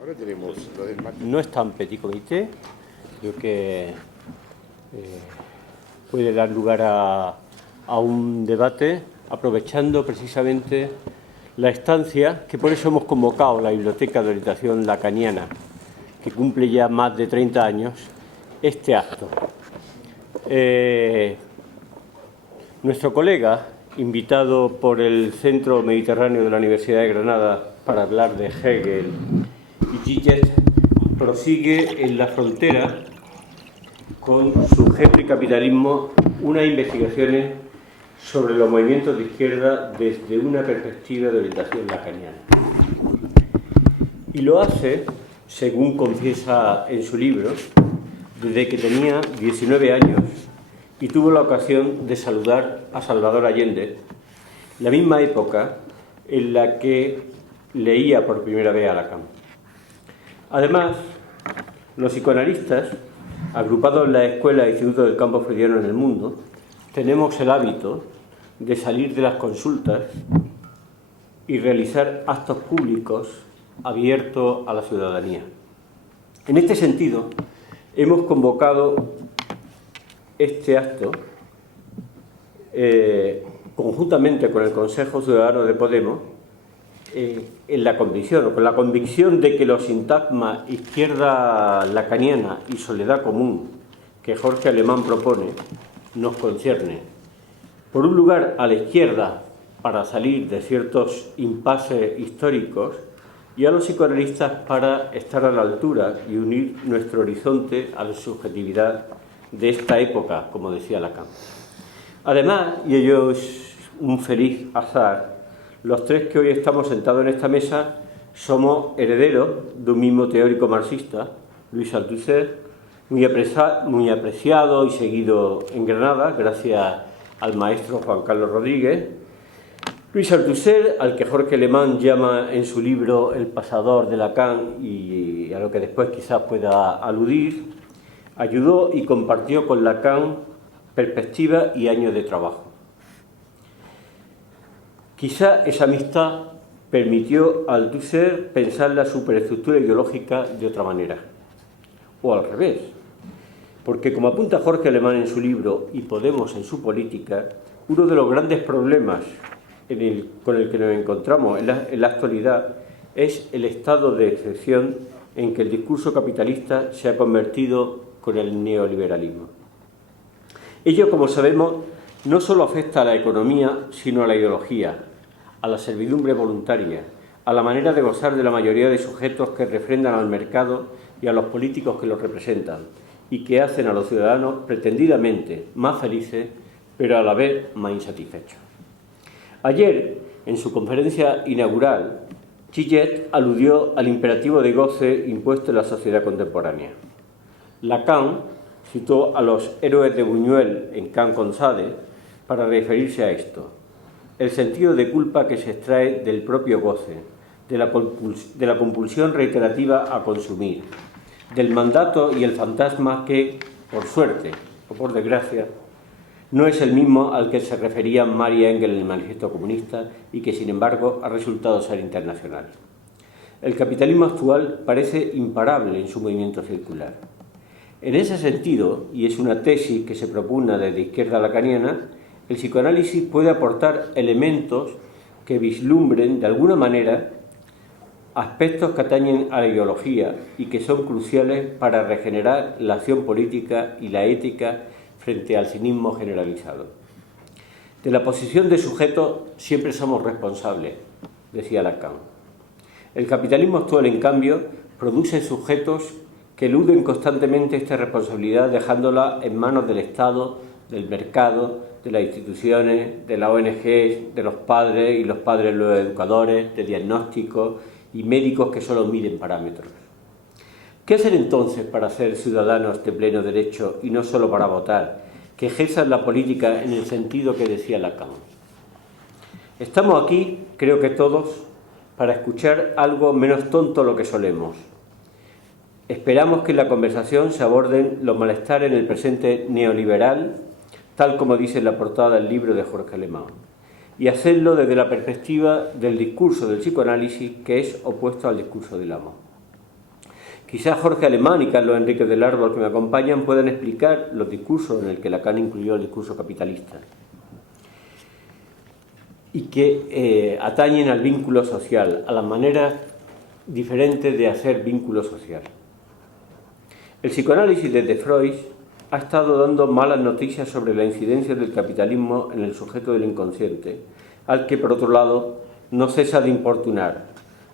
Ahora tenemos lo del mate. No es tan petit comité, creo que puede dar lugar a un debate, aprovechando precisamente la estancia, que por eso hemos convocado la Biblioteca de Orientación Lacaniana, que cumple ya más de 30 años, este acto. Nuestro colega, invitado por el Centro Mediterráneo de la Universidad de Granada para hablar de Hegel y Zizek, prosigue en la frontera con Sujeto y Capitalismo unas investigaciones sobre los movimientos de izquierda desde una perspectiva de orientación lacaniana. Y lo hace, según confiesa en su libro, desde que tenía 19 años y tuvo la ocasión de saludar a Salvador Allende, la misma época en la que leía por primera vez a Lacan. Además, los psicoanalistas, agrupados en la Escuela e Instituto del Campo Freudiano en el mundo, tenemos el hábito de salir de las consultas y realizar actos públicos abiertos a la ciudadanía. En este sentido, hemos convocado este acto conjuntamente con el Consejo Ciudadano de Podemos en la convicción, o con la convicción de que los sintagmas izquierda lacaniana y soledad común que Jorge Alemán propone nos concierne. Por un lugar, a la izquierda para salir de ciertos impases históricos y a los psicoanalistas para estar a la altura y unir nuestro horizonte a la subjetividad de esta época, como decía Lacan. Además, y ello es un feliz azar, los tres que hoy estamos sentados en esta mesa somos herederos de un mismo teórico marxista, Louis Althusser, muy apreciado y seguido en Granada, gracias al maestro Juan Carlos Rodríguez. Louis Althusser, al que Jorge Alemán llama en su libro El pasador de Lacan y a lo que después quizás pueda aludir, ayudó y compartió con Lacan perspectiva y años de trabajo. Quizá esa amistad permitió a Althusser pensar la superestructura ideológica de otra manera, o al revés, porque como apunta Jorge Alemán en su libro y Podemos en su política, uno de los grandes problemas con el que nos encontramos en la actualidad es el estado de excepción en que el discurso capitalista se ha convertido con el neoliberalismo. Ello, como sabemos, no solo afecta a la economía, sino a la ideología, a la servidumbre voluntaria, a la manera de gozar de la mayoría de sujetos que refrendan al mercado y a los políticos que los representan y que hacen a los ciudadanos pretendidamente más felices, pero a la vez más insatisfechos. Ayer, en su conferencia inaugural, Zizek aludió al imperativo de goce impuesto en la sociedad contemporánea. Lacan citó a los héroes de Buñuel en Can con Sade para referirse a esto: el sentido de culpa que se extrae del propio goce, de la compulsión reiterativa a consumir, del mandato y el fantasma que, por suerte o por desgracia, no es el mismo al que se refería Maria Engel en el Manifiesto Comunista y que, sin embargo, ha resultado ser internacional. El capitalismo actual parece imparable en su movimiento circular. En ese sentido, y es una tesis que se propugna desde izquierda lacaniana, el psicoanálisis puede aportar elementos que vislumbren, de alguna manera, aspectos que atañen a la ideología y que son cruciales para regenerar la acción política y la ética frente al cinismo generalizado. De la posición de sujeto siempre somos responsables, decía Lacan. El capitalismo actual, en cambio, produce sujetos que eluden constantemente esta responsabilidad, dejándola en manos del Estado, del mercado, de las instituciones, de la ONG, de los padres y los padres los educadores, de diagnósticos y médicos que solo miden parámetros. ¿Qué hacer entonces para ser ciudadanos de pleno derecho y no solo para votar, que ejerzan la política en el sentido que decía Lacan? Estamos aquí, creo que todos, para escuchar algo menos tonto lo que solemos. Esperamos que en la conversación se aborden los malestares en el presente neoliberal, tal como dice en la portada del libro de Jorge Alemán, y hacerlo desde la perspectiva del discurso del psicoanálisis, que es opuesto al discurso del amo. Quizás Jorge Alemán y Carlos Enríquez del Árbol, que me acompañan, puedan explicar los discursos en el que Lacan incluyó el discurso capitalista y que atañen al vínculo social, a las maneras diferentes de hacer vínculo social. El psicoanálisis desde Freud ha estado dando malas noticias sobre la incidencia del capitalismo en el sujeto del inconsciente, al que, por otro lado, no cesa de importunar.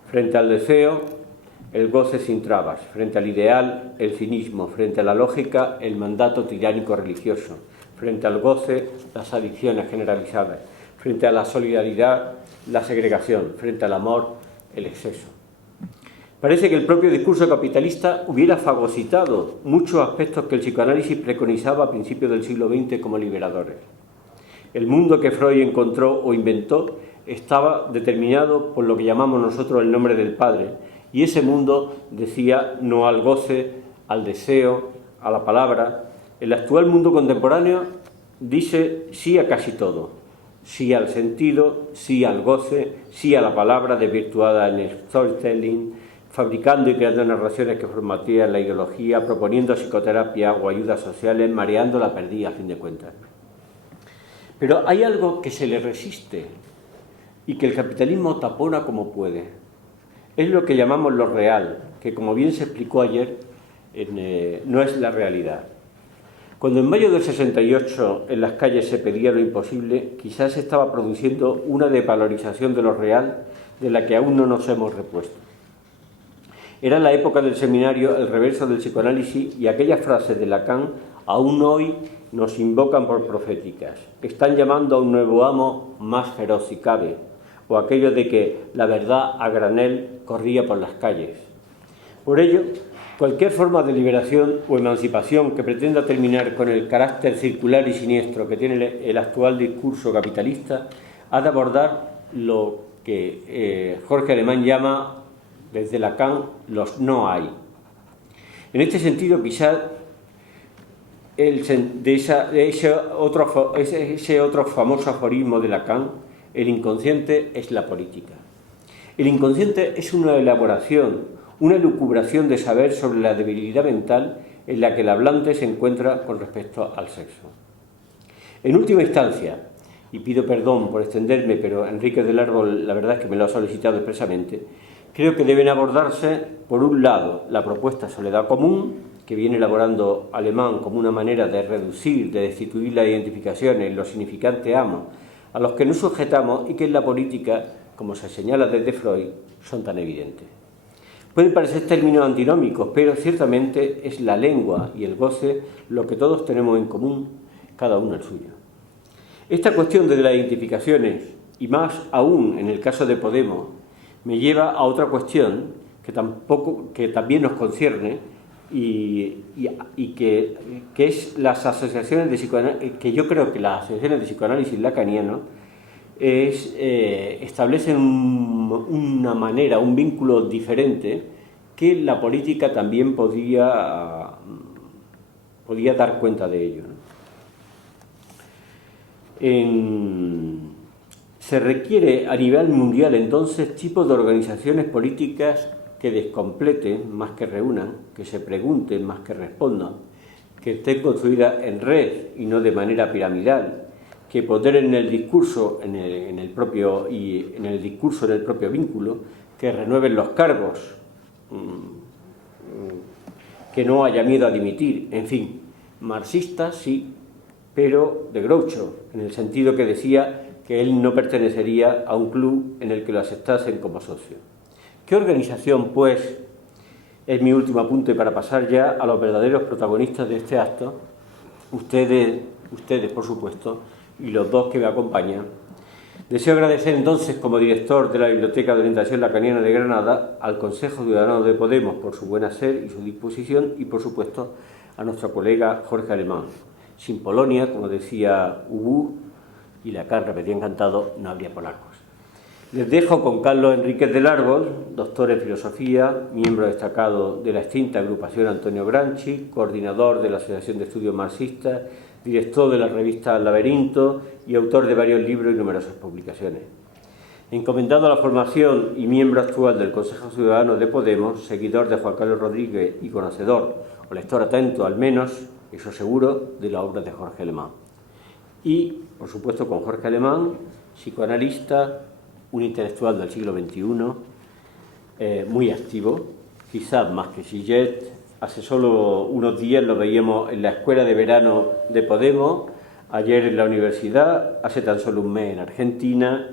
Frente al deseo, el goce sin trabas; frente al ideal, el cinismo; frente a la lógica, el mandato tiránico religioso; frente al goce, las adicciones generalizadas; frente a la solidaridad, la segregación; frente al amor, el exceso. Parece que el propio discurso capitalista hubiera fagocitado muchos aspectos que el psicoanálisis preconizaba a principios del siglo XX como liberadores. El mundo que Freud encontró o inventó estaba determinado por lo que llamamos nosotros el nombre del Padre, y ese mundo decía no al goce, al deseo, a la palabra. El actual mundo contemporáneo dice sí a casi todo: sí al sentido, sí al goce, sí a la palabra desvirtuada en el storytelling, fabricando y creando narraciones que formatean la ideología, proponiendo psicoterapia o ayudas sociales, mareando la perdida a fin de cuentas. Pero hay algo que se le resiste y que el capitalismo tapona como puede. Es lo que llamamos lo real, que, como bien se explicó ayer, no es la realidad. Cuando en mayo del 68 en las calles se pedía lo imposible, quizás se estaba produciendo una desvalorización de lo real de la que aún no nos hemos repuesto. Era la época del seminario el reverso del psicoanálisis, y aquellas frases de Lacan aún hoy nos invocan por proféticas. Están llamando a un nuevo amo más feroz si cabe, o aquello de que la verdad a granel corría por las calles. Por ello, cualquier forma de liberación o emancipación que pretenda terminar con el carácter circular y siniestro que tiene el actual discurso capitalista ha de abordar lo que Jorge Alemán llama desde Lacan los no hay. En este sentido, quizás ese otro famoso aforismo de Lacan: el inconsciente es la política. El inconsciente es una elaboración, una elucubración de saber sobre la debilidad mental en la que el hablante se encuentra con respecto al sexo. En última instancia, y pido perdón por extenderme, pero Enríquez del Árbol la verdad es que me lo ha solicitado expresamente, creo que deben abordarse, por un lado, la propuesta Soledad Común, que viene elaborando Alemán como una manera de reducir, de destituir las identificaciones, los significantes amos, a los que nos sujetamos y que en la política, como se señala desde Freud, son tan evidentes. Pueden parecer términos antinómicos, pero ciertamente es la lengua y el goce lo que todos tenemos en común, cada uno el suyo. Esta cuestión de las identificaciones, y más aún en el caso de Podemos, me lleva a otra cuestión que también nos concierne y que es las asociaciones de psicoanálisis, que yo creo que las asociaciones de psicoanálisis lacaniano establecen una manera, un vínculo diferente que la política también podía dar cuenta de ello, ¿no? Se requiere a nivel mundial, entonces, tipos de organizaciones políticas que descompleten más que reúnan, que se pregunten más que respondan, que estén construidas en red y no de manera piramidal, que ponderen el discurso en el propio vínculo, que renueven los cargos, que no haya miedo a dimitir, en fin, marxistas sí, pero de Groucho, en el sentido que decía que él no pertenecería a un club en el que lo aceptasen como socio. ¿Qué organización, pues, es mi último apunte para pasar ya a los verdaderos protagonistas de este acto? Ustedes, por supuesto, y los dos que me acompañan. Deseo agradecer entonces, como director de la Biblioteca de Orientación Lacaniana de Granada, al Consejo Ciudadano de Podemos por su buen hacer y su disposición, y por supuesto a nuestro colega Jorge Alemán. Sin Polonia, como decía Ubu, y Lacan repetía encantado, no habría polacos. Les dejo con Carlos Enríquez del Árbol, doctor en filosofía, miembro destacado de la extinta agrupación Antonio Gramsci, coordinador de la Asociación de Estudios Marxistas, director de la revista Laberinto y autor de varios libros y numerosas publicaciones. Encomendado a la formación y miembro actual del Consejo Ciudadano de Podemos, seguidor de Juan Carlos Rodríguez y conocedor, o lector atento al menos, eso seguro, de la obra de Jorge Alemán. Y, por supuesto, con Jorge Alemán, psicoanalista, un intelectual del siglo XXI, muy activo, quizás más que Gillet. Hace solo unos días lo veíamos en la Escuela de Verano de Podemos, ayer en la universidad, hace tan solo un mes en Argentina,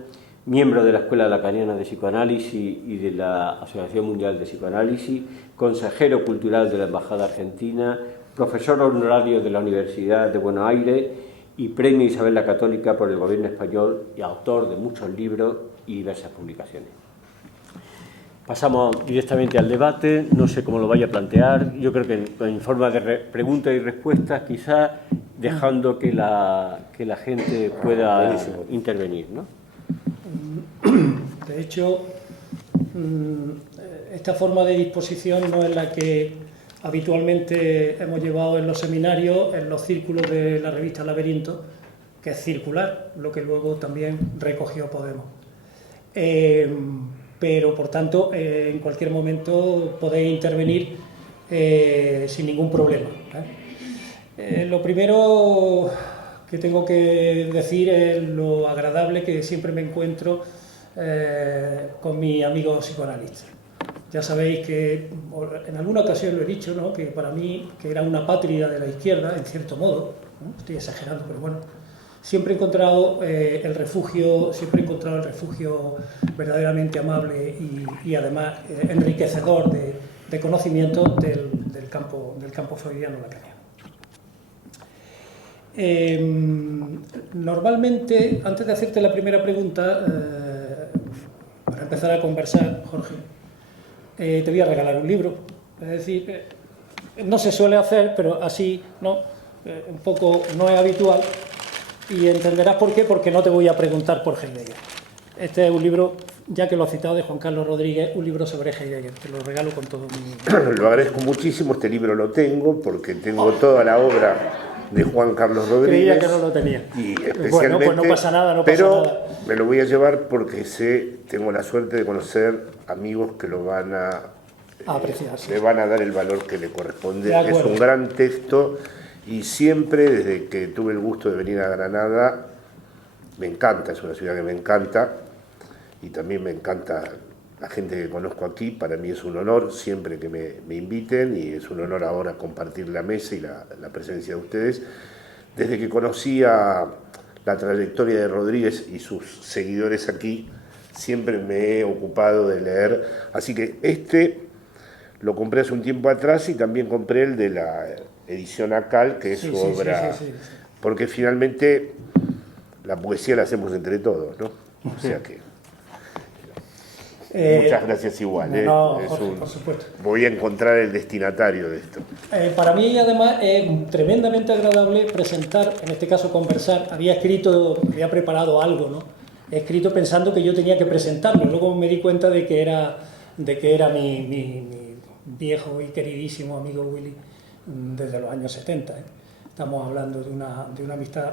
miembro de la Escuela Lacaniana de Psicoanálisis y de la Asociación Mundial de Psicoanálisis, consejero cultural de la Embajada Argentina, profesor honorario de la Universidad de Buenos Aires y Premio Isabel la Católica por el Gobierno español y autor de muchos libros y diversas publicaciones. Pasamos directamente al debate, no sé cómo lo vaya a plantear, yo creo que en forma de preguntas y respuestas, quizás dejando que la gente pueda intervenir, ¿no? De hecho, esta forma de disposición no es la que habitualmente hemos llevado en los seminarios, en los círculos de la revista Laberinto, que es circular, lo que luego también recogió Podemos. Pero, por tanto, en cualquier momento podéis intervenir sin ningún problema. Lo primero que tengo que decir es lo agradable que siempre me encuentro con mi amigo psicoanalista. Ya sabéis que en alguna ocasión lo he dicho, ¿no?, que para mí que era una patria de la izquierda, en cierto modo, ¿no? Estoy exagerando, pero bueno, siempre he encontrado el refugio verdaderamente amable y además enriquecedor de conocimiento del campo freudiano lacaniano. Normalmente, antes de hacerte la primera pregunta, para empezar a conversar, Jorge, te voy a regalar un libro. Es decir, no se suele hacer, pero así, ¿no? Un poco no es habitual, y entenderás por qué, porque no te voy a preguntar por Heidegger. Este es un libro, ya que lo has citado, de Juan Carlos Rodríguez, un libro sobre Heidegger. Te lo regalo con todo mi... Lo agradezco muchísimo, este libro lo tengo, porque tengo toda la obra de Juan Carlos Rodríguez. Creía que no lo tenía. Y especialmente, bueno, pues no pasa nada, no pasa pero nada. Me lo voy a llevar porque tengo la suerte de conocer amigos que lo van a apreciar, sí. Le van a dar el valor que le corresponde. Es un gran texto y siempre, desde que tuve el gusto de venir a Granada, me encanta, es una ciudad que me encanta, y también me encanta la gente que conozco aquí. Para mí es un honor siempre que me inviten, y es un honor ahora compartir la mesa y la presencia de ustedes. Desde que conocía la trayectoria de Rodríguez y sus seguidores aquí, siempre me he ocupado de leer, así que lo compré hace un tiempo atrás, y también compré el de la edición Acal, que es su obra, sí. Porque finalmente la poesía la hacemos entre todos, ¿no? O sea que... muchas gracias igual. No, Jorge, por supuesto. Voy a encontrar el destinatario de esto. Para mí, además, es tremendamente agradable presentar, en este caso conversar. Había preparado algo, ¿no? He escrito pensando que yo tenía que presentarlo. Luego me di cuenta de que era mi viejo y queridísimo amigo Willy desde los años 70. Estamos hablando de una amistad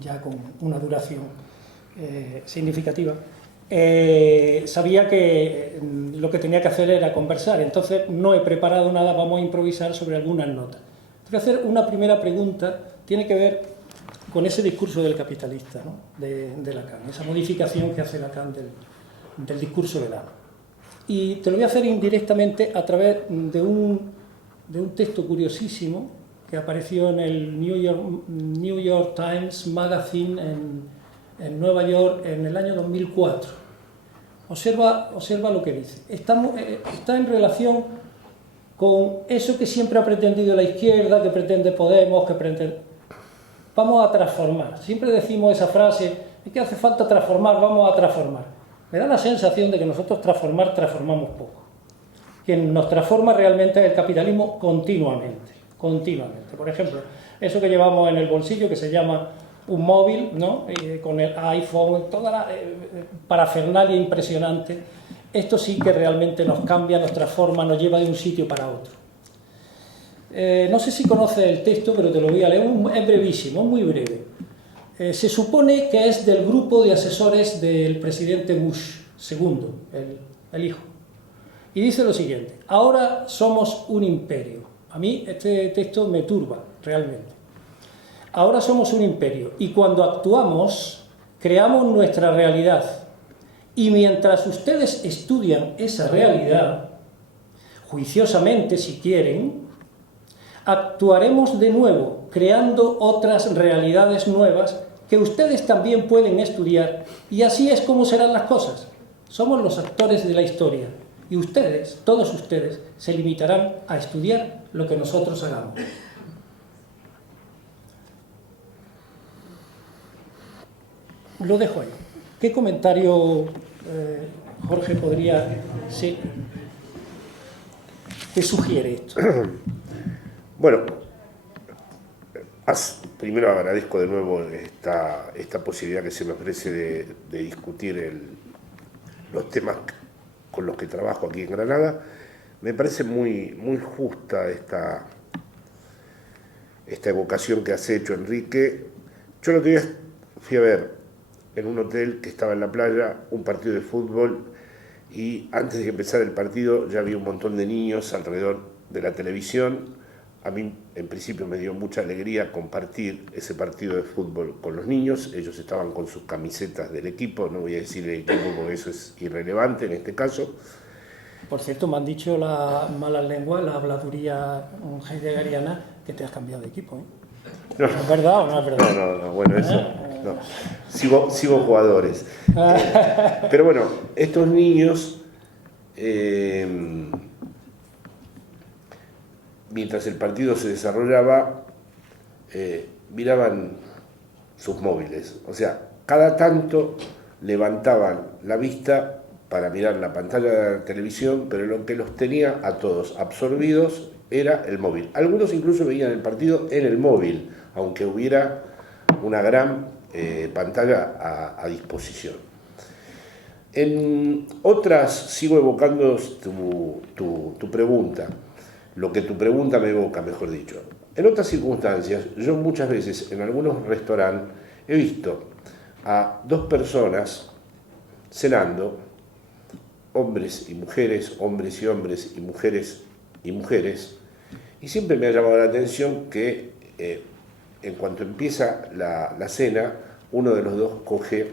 ya con una duración significativa. Sabía que lo que tenía que hacer era conversar, entonces no he preparado nada, vamos a improvisar sobre algunas notas. Te voy a hacer una primera pregunta, tiene que ver con ese discurso del capitalista, ¿no?, de Lacan, esa modificación que hace Lacan del discurso de Lacan. Y te lo voy a hacer indirectamente a través de un texto curiosísimo que apareció en el New York Times Magazine en Nueva York en el año 2004. Observa lo que dice. Está en relación con eso que siempre ha pretendido la izquierda, que pretende Podemos, que pretende... Vamos a transformar. Siempre decimos esa frase, es que hace falta transformar, vamos a transformar. Me da la sensación de que nosotros transformamos poco. Quien nos transforma realmente es el capitalismo continuamente. Por ejemplo, eso que llevamos en el bolsillo, que se llama un móvil, ¿no?, con el iPhone, toda la parafernalia impresionante, esto sí que realmente nos cambia, nos transforma, nos lleva de un sitio para otro. No sé si conoces el texto, pero te lo voy a leer, es brevísimo, muy breve. Se supone que es del grupo de asesores del presidente Bush II, el hijo. Y dice lo siguiente: ahora somos un imperio. A mí este texto me turba, realmente. Ahora somos un imperio y cuando actuamos, creamos nuestra realidad. Y mientras ustedes estudian esa realidad, juiciosamente si quieren, actuaremos de nuevo, creando otras realidades nuevas que ustedes también pueden estudiar, y así es como serán las cosas. Somos los actores de la historia, y ustedes, todos ustedes, se limitarán a estudiar lo que nosotros hagamos. Lo dejo ahí. ¿Qué comentario, Jorge, podría... Sí. ¿Qué sugiere esto? Bueno, primero agradezco de nuevo esta posibilidad que se me ofrece de discutir los temas con los que trabajo aquí en Granada. Me parece muy justa esta evocación que has hecho, Enrique. Yo lo que fui a ver en un hotel que estaba en la playa un partido de fútbol, y antes de que empezara el partido ya había un montón de niños alrededor de la televisión. A mí en principio me dio mucha alegría compartir ese partido de fútbol con los niños. Ellos estaban con sus camisetas del equipo, no voy a decir el equipo porque eso es irrelevante en este caso. Por cierto, me han dicho las malas lenguas, la habladuría heideggeriana, que te has cambiado de equipo, ¿eh? No. ¿Es verdad o no es verdad? No, bueno, eso no. Sigo jugadores. Pero bueno, estos niños, mientras el partido se desarrollaba, miraban sus móviles. O sea, cada tanto levantaban la vista para mirar la pantalla de la televisión, pero lo que los tenía a todos absorbidos era el móvil. Algunos incluso veían el partido en el móvil, aunque hubiera una gran pantalla a disposición. En otras, sigo evocando tu pregunta, lo que tu pregunta me evoca, mejor dicho. En otras circunstancias, yo muchas veces en algunos restaurantes he visto a dos personas cenando, hombres y mujeres, hombres y hombres, y mujeres, y siempre me ha llamado la atención que en cuanto empieza la cena, uno de los dos coge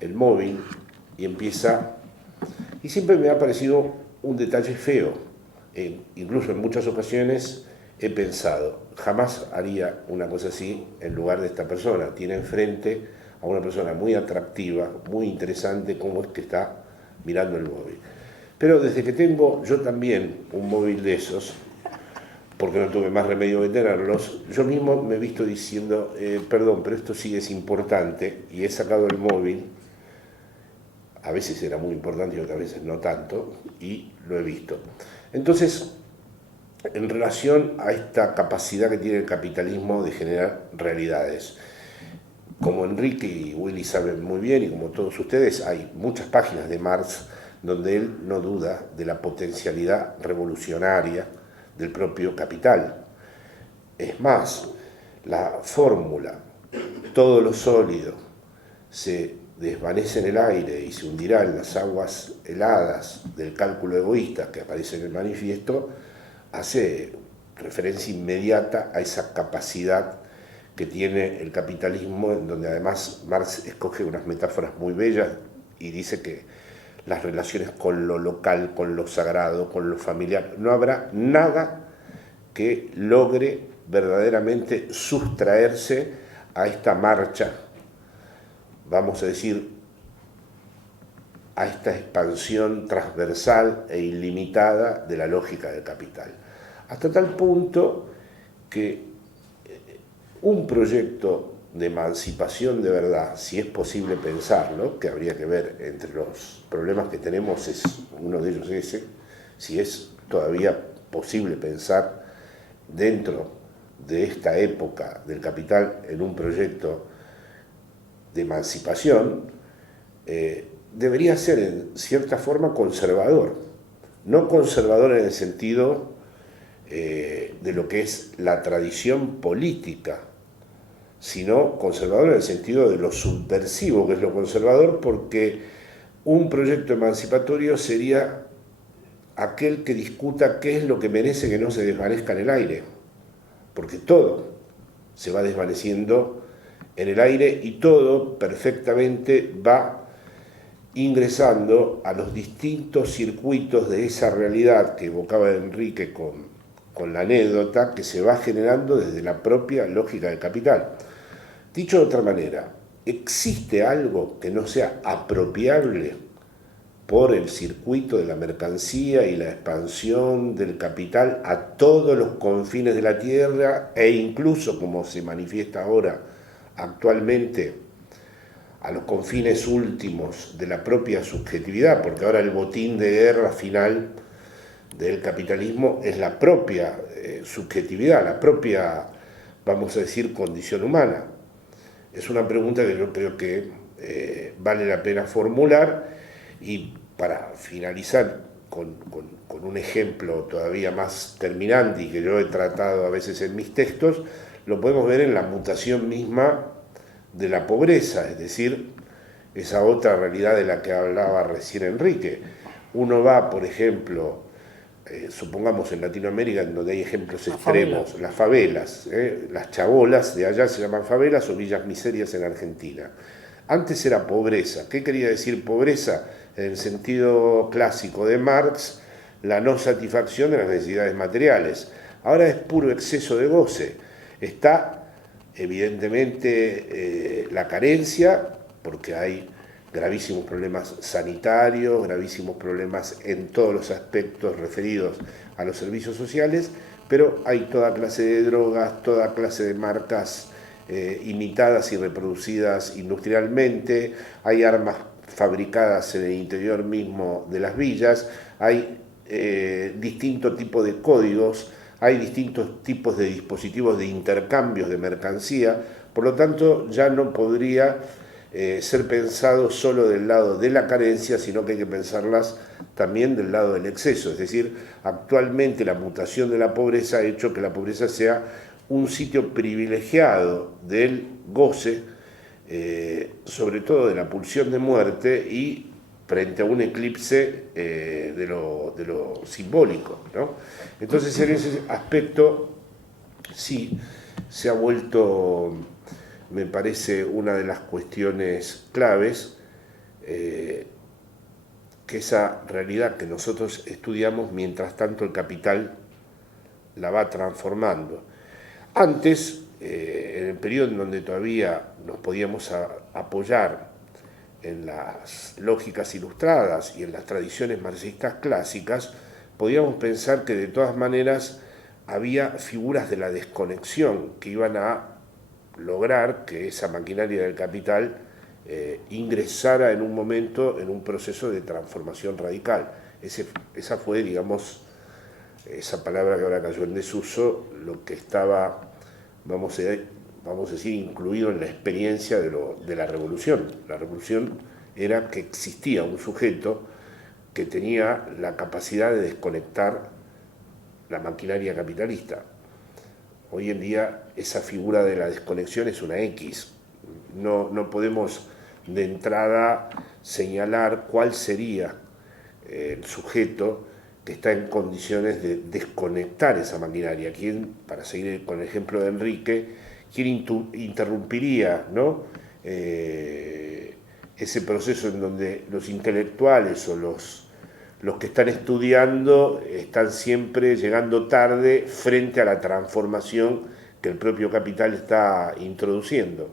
el móvil y empieza, y siempre me ha parecido un detalle feo. Incluso en muchas ocasiones he pensado, jamás haría una cosa así en lugar de esta persona. Tiene enfrente a una persona muy atractiva, muy interesante, como es que está mirando el móvil. Pero desde que tengo yo también un móvil de esos, porque no tuve más remedio que tenerlos, yo mismo me he visto diciendo, perdón, pero esto sí es importante, y he sacado el móvil. A veces era muy importante y otras veces no tanto, y lo he visto. Entonces, en relación a esta capacidad que tiene el capitalismo de generar realidades, como Enrique y Willy saben muy bien, y como todos ustedes, hay muchas páginas de Marx donde él no duda de la potencialidad revolucionaria del propio capital. Es más, la fórmula, todo lo sólido se desvanece en el aire y se hundirá en las aguas heladas del cálculo egoísta que aparece en el manifiesto, hace referencia inmediata a esa capacidad que tiene el capitalismo, en donde además Marx escoge unas metáforas muy bellas y dice que las relaciones con lo local, con lo sagrado, con lo familiar, no habrá nada que logre verdaderamente sustraerse a esta marcha, vamos a decir, a esta expansión transversal e ilimitada de la lógica del capital. Hasta tal punto que un proyecto de emancipación de verdad, si es posible pensarlo, que habría que ver entre los problemas que tenemos, es uno de ellos ese, si es todavía posible pensar dentro de esta época del capital en un proyecto de emancipación, debería ser en cierta forma conservador, no conservador en el sentido de lo que es la tradición política, sino conservador en el sentido de lo subversivo que es lo conservador, porque un proyecto emancipatorio sería aquel que discuta qué es lo que merece que no se desvanezca en el aire, porque todo se va desvaneciendo en el aire y todo perfectamente va ingresando a los distintos circuitos de esa realidad que evocaba Enrique con la anécdota, que se va generando desde la propia lógica del capital. Dicho de otra manera, ¿existe algo que no sea apropiable por el circuito de la mercancía y la expansión del capital a todos los confines de la tierra e incluso, como se manifiesta ahora actualmente, a los confines últimos de la propia subjetividad? Porque ahora el botín de guerra final del capitalismo es la propia subjetividad, la propia, vamos a decir, condición humana. Es una pregunta que yo creo que vale la pena formular, y para finalizar con un ejemplo todavía más terminante y que yo he tratado a veces en mis textos, lo podemos ver en la mutación misma de la pobreza, es decir, esa otra realidad de la que hablaba recién Enrique. Uno va, por ejemplo, supongamos en Latinoamérica, en donde hay ejemplos extremos, las favelas, las chabolas de allá se llaman favelas o villas miserias en Argentina. Antes era pobreza. ¿Qué quería decir pobreza? En el sentido clásico de Marx, la no satisfacción de las necesidades materiales. Ahora es puro exceso de goce. Está evidentemente la carencia, porque hay gravísimos problemas sanitarios, gravísimos problemas en todos los aspectos referidos a los servicios sociales, pero hay toda clase de drogas, toda clase de marcas imitadas y reproducidas industrialmente, hay armas fabricadas en el interior mismo de las villas, hay distintos tipos de códigos, hay distintos tipos de dispositivos de intercambios de mercancía, por lo tanto ya no podría ser pensado solo del lado de la carencia, sino que hay que pensarlas también del lado del exceso. Es decir, actualmente la mutación de la pobreza ha hecho que la pobreza sea un sitio privilegiado del goce, sobre todo de la pulsión de muerte y frente a un eclipse de lo simbólico, ¿no? Entonces, en ese aspecto, sí, se ha vuelto, me parece, una de las cuestiones claves, que esa realidad que nosotros estudiamos, mientras tanto el capital la va transformando. Antes, en el periodo en donde todavía nos podíamos apoyar en las lógicas ilustradas y en las tradiciones marxistas clásicas, podíamos pensar que de todas maneras había figuras de la desconexión que iban a lograr que esa maquinaria del capital ingresara en un momento en un proceso de transformación radical. Esa fue, digamos, esa palabra que ahora cayó en desuso, lo que estaba, vamos a decir, incluido en la experiencia de la revolución. La revolución era que existía un sujeto que tenía la capacidad de desconectar la maquinaria capitalista. Hoy en día esa figura de la desconexión es una X. No podemos de entrada señalar cuál sería el sujeto que está en condiciones de desconectar esa maquinaria. ¿Quién, para seguir con el ejemplo de Enrique, quién interrumpiría, ¿no? Ese proceso en donde los intelectuales o los que están estudiando están siempre llegando tarde frente a la transformación que el propio capital está introduciendo?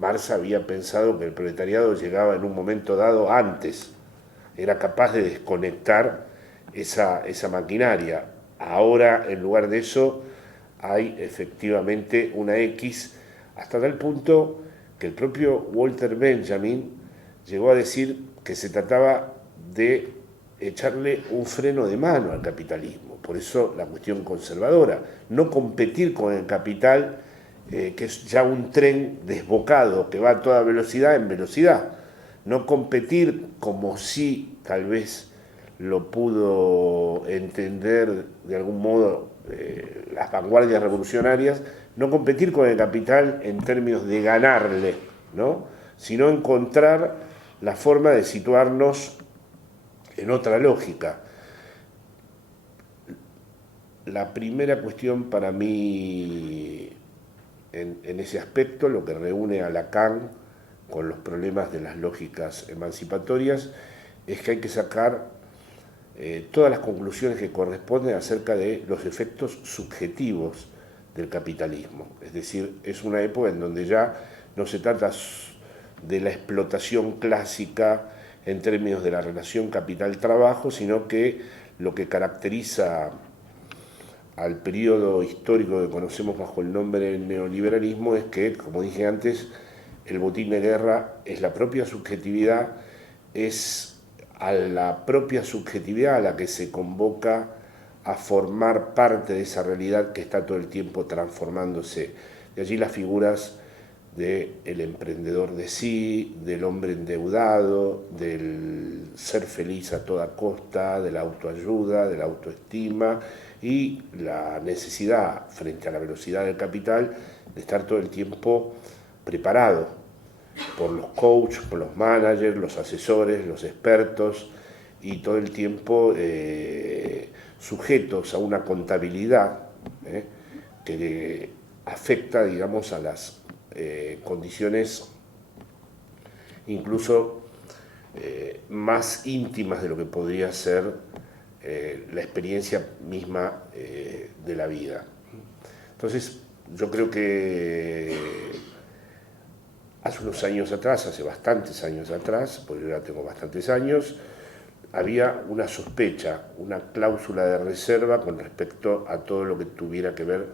Marx había pensado que el proletariado llegaba en un momento dado antes, era capaz de desconectar esa maquinaria. Ahora, en lugar de eso, hay efectivamente una X, hasta tal punto que el propio Walter Benjamin llegó a decir que se trataba de echarle un freno de mano al capitalismo. Por eso la cuestión conservadora, no competir con el capital, que es ya un tren desbocado que va a toda velocidad en velocidad. No competir como si tal vez lo pudo entender de algún modo las vanguardias revolucionarias, no competir con el capital en términos de ganarle, ¿no? Sino encontrar la forma de situarnos en otra lógica. La primera cuestión para mí en ese aspecto, lo que reúne a Lacan con los problemas de las lógicas emancipatorias, es que hay que sacar todas las conclusiones que corresponden acerca de los efectos subjetivos del capitalismo. Es decir, es una época en donde ya no se trata de la explotación clásica en términos de la relación capital-trabajo, sino que lo que caracteriza al periodo histórico que conocemos bajo el nombre del neoliberalismo es que, como dije antes, el botín de guerra es la propia subjetividad, es a la propia subjetividad a la que se convoca a formar parte de esa realidad que está todo el tiempo transformándose. De allí las figuras del emprendedor de sí, del hombre endeudado, del ser feliz a toda costa, de la autoayuda, de la autoestima y la necesidad, frente a la velocidad del capital, de estar todo el tiempo preparado por los coaches, por los managers, los asesores, los expertos y todo el tiempo sujetos a una contabilidad que afecta, digamos, a las condiciones incluso más íntimas de lo que podría ser la experiencia misma de la vida. Entonces, yo creo que hace unos años atrás, hace bastantes años atrás, porque yo ya tengo bastantes años, había una sospecha, una cláusula de reserva con respecto a todo lo que tuviera que ver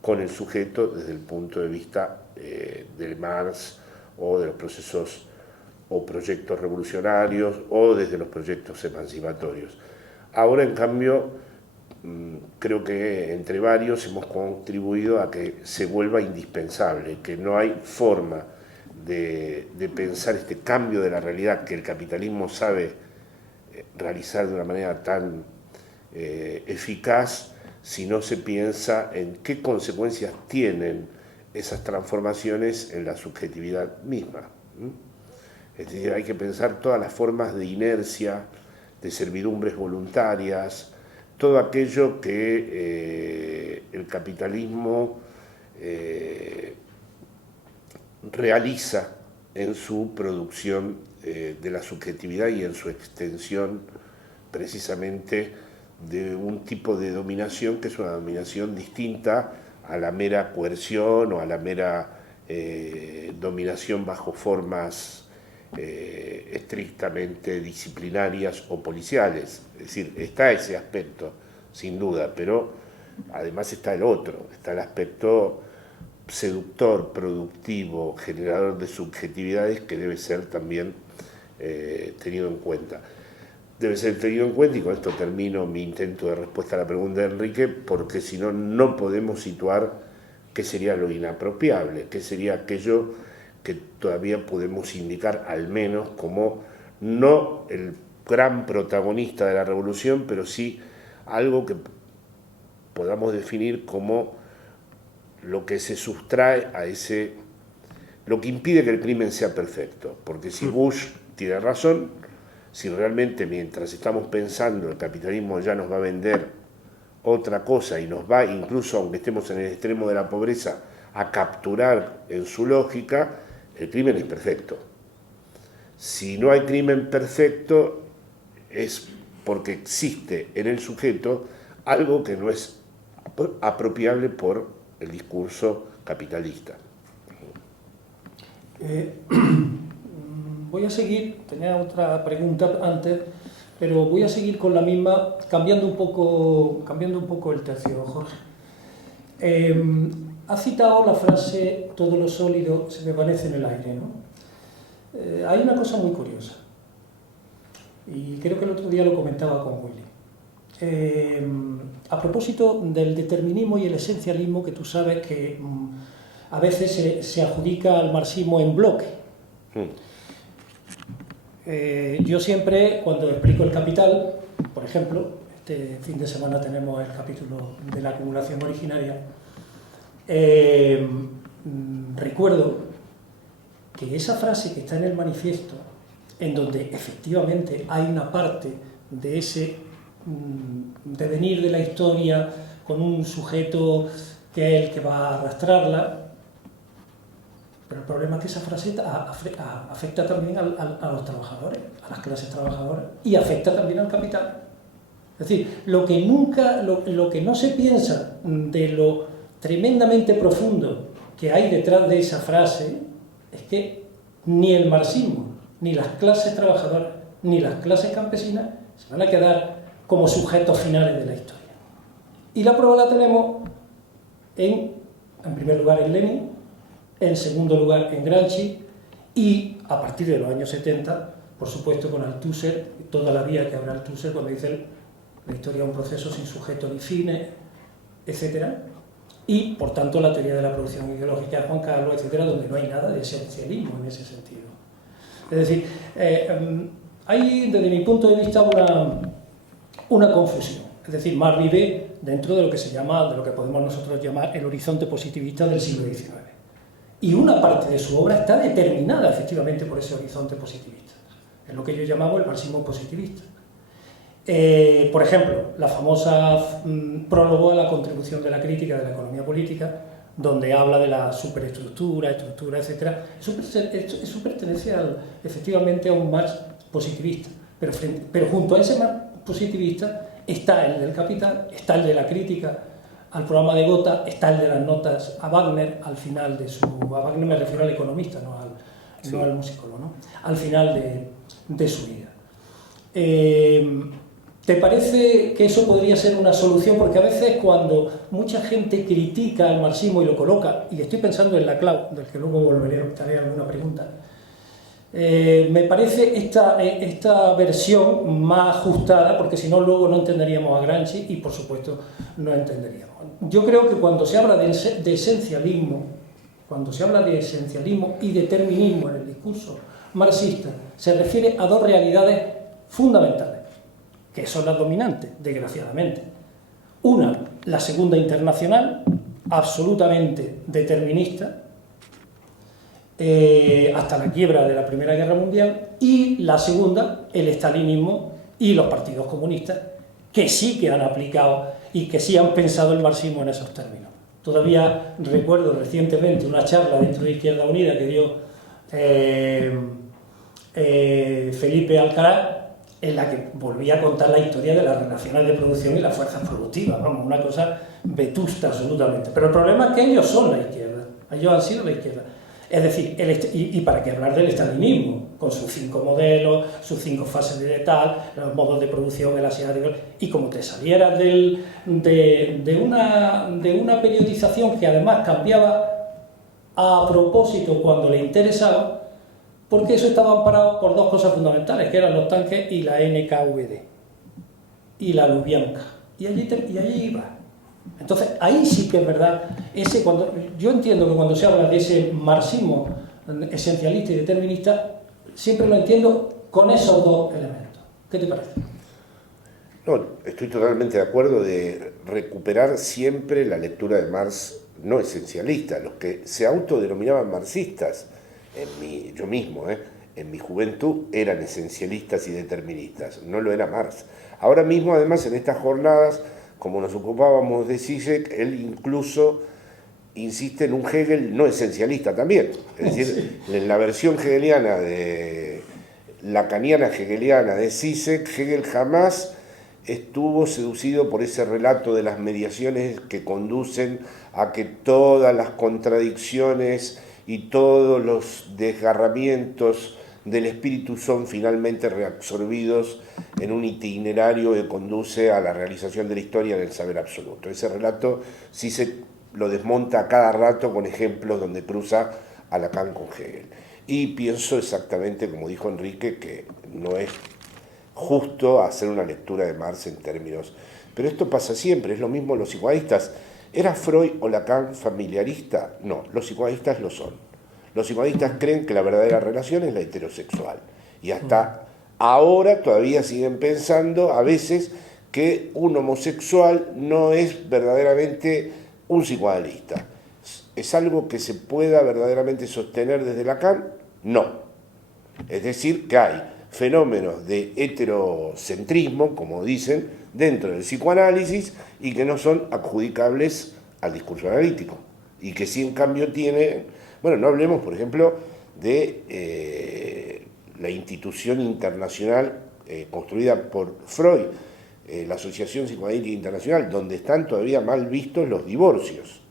con el sujeto desde el punto de vista de Marx o de los procesos o proyectos revolucionarios o desde los proyectos emancipatorios. Ahora, en cambio, creo que entre varios hemos contribuido a que se vuelva indispensable, que no hay forma de pensar este cambio de la realidad que el capitalismo sabe realizar de una manera tan eficaz si no se piensa en qué consecuencias tienen esas transformaciones en la subjetividad misma. Es decir, hay que pensar todas las formas de inercia, de servidumbres voluntarias, todo aquello que el capitalismo realiza en su producción de la subjetividad y en su extensión precisamente de un tipo de dominación que es una dominación distinta a la mera coerción o a la mera dominación bajo formas estrictamente disciplinarias o policiales. Es decir, está ese aspecto, sin duda, pero además está el otro, está el aspecto seductor, productivo, generador de subjetividades que debe ser también tenido en cuenta. Debe ser tenido en cuenta, y con esto termino mi intento de respuesta a la pregunta de Enrique, porque si no, no podemos situar qué sería lo inapropiable, qué sería aquello que todavía podemos indicar al menos como no el gran protagonista de la revolución, pero sí algo que podamos definir como lo que se sustrae a ese, lo que impide que el crimen sea perfecto. Porque si Bush tiene razón, si realmente mientras estamos pensando el capitalismo ya nos va a vender otra cosa y nos va, incluso aunque estemos en el extremo de la pobreza, a capturar en su lógica, el crimen es perfecto. Si no hay crimen perfecto es porque existe en el sujeto algo que no es apropiable por el discurso capitalista. Voy a seguir, tenía otra pregunta antes, pero voy a seguir con la misma, cambiando un poco el tercio, Jorge. Ha citado la frase todo lo sólido se desvanece en el aire, ¿no? Hay una cosa muy curiosa, y creo que el otro día lo comentaba con Willy. A propósito del determinismo y el esencialismo, que tú sabes que a veces se adjudica al marxismo en bloque. Yo siempre, cuando explico el Capital, por ejemplo, este fin de semana tenemos el capítulo de la acumulación originaria, Recuerdo que esa frase que está en el manifiesto, en donde efectivamente hay una parte de ese devenir de la historia con un sujeto que es el que va a arrastrarla, pero el problema es que esa frase afecta también a los trabajadores, a las clases trabajadoras, y afecta también al capital. Es decir, lo que no se piensa de lo tremendamente profundo que hay detrás de esa frase es que ni el marxismo, ni las clases trabajadoras, ni las clases campesinas se van a quedar como sujetos finales de la historia. Y la prueba la tenemos en primer lugar en Lenin, en segundo lugar en Gramsci, y a partir de los años 70, por supuesto con Althusser, toda la vía que habla Althusser cuando dice la historia es un proceso sin sujeto ni fines, etc. Y, por tanto, la teoría de la producción ideológica de Juan Carlos, etc., donde no hay nada de esencialismo en ese sentido. Es decir, hay, desde mi punto de vista, una confusión. Es decir, Marx vive dentro de lo que se llama, de lo que podemos nosotros llamar el horizonte positivista del siglo XIX. Y una parte de su obra está determinada, efectivamente, por ese horizonte positivista. Es lo que yo llamaba el marxismo positivista. Por ejemplo, la famosa prólogo a la contribución de la crítica de la economía política, donde habla de la superestructura, estructura, etc. Eso pertenece efectivamente a un Marx positivista, pero junto a ese Marx positivista está el del capital, está el de la crítica al programa de Gotha, está el de las notas a Wagner al final de su... A Wagner me refiero al economista, no al musicólogo, ¿no? Al final de su vida. ¿Te parece que eso podría ser una solución? Porque a veces cuando mucha gente critica al marxismo y lo coloca, y estoy pensando en Laclau, del que luego volveré a alguna pregunta, me parece esta versión más ajustada, porque si no luego no entenderíamos a Gramsci y por supuesto no entenderíamos. Yo creo que cuando se habla de esencialismo, y determinismo en el discurso marxista, se refiere a dos realidades fundamentales, que son las dominantes, desgraciadamente. Una, la Segunda Internacional, absolutamente determinista, hasta la quiebra de la Primera Guerra Mundial, y la segunda, el estalinismo y los partidos comunistas, que sí que han aplicado y que sí han pensado el marxismo en esos términos. Todavía recuerdo recientemente una charla dentro de Izquierda Unida que dio Felipe Alcaraz, en la que volvía a contar la historia de las relaciones de producción y las fuerzas productivas, vamos, una cosa vetusta absolutamente. Pero el problema es que ellos son la izquierda, ellos han sido la izquierda. Es decir, y para qué hablar del estalinismo, con sus 5 modelos, sus 5 fases de tal, los modos de producción, el asiático, y como te salieras de una periodización que además cambiaba a propósito cuando le interesaba, porque eso estaba amparado por dos cosas fundamentales, que eran los tanques y la NKVD, y la Lubyanka, y allí iba. Entonces, ahí sí que es verdad, yo entiendo que cuando se habla de ese marxismo esencialista y determinista, siempre lo entiendo con esos dos elementos. ¿Qué te parece? No, estoy totalmente de acuerdo de recuperar siempre la lectura de Marx no esencialista. Los que se autodenominaban marxistas, yo mismo, en mi juventud, eran esencialistas y deterministas, no lo era Marx. Ahora mismo, además, en estas jornadas, como nos ocupábamos de Zizek, él incluso insiste en un Hegel no esencialista también. Es decir, en la versión hegeliana lacaniana hegeliana de Zizek, Hegel jamás estuvo seducido por ese relato de las mediaciones que conducen a que todas las contradicciones y todos los desgarramientos del espíritu son finalmente reabsorbidos en un itinerario que conduce a la realización de la historia en el saber absoluto. Ese relato sí se lo desmonta a cada rato con ejemplos donde cruza a Lacan con Hegel. Y pienso exactamente como dijo Enrique, que no es justo hacer una lectura de Marx en términos... Pero esto pasa siempre, es lo mismo los psicoanalistas. ¿Era Freud o Lacan familiarista? No, los psicoanalistas lo son. Los psicoanalistas creen que la verdadera relación es la heterosexual. Y hasta ahora todavía siguen pensando a veces que un homosexual no es verdaderamente un psicoanalista. ¿Es algo que se pueda verdaderamente sostener desde Lacan? No. Es decir, que hay fenómenos de heterocentrismo, como dicen, dentro del psicoanálisis y que no son adjudicables al discurso analítico. Y que sí, en cambio, tiene... Bueno, no hablemos, por ejemplo, de la institución internacional construida por Freud, la Asociación Psicoanalítica Internacional, donde están todavía mal vistos los divorcios.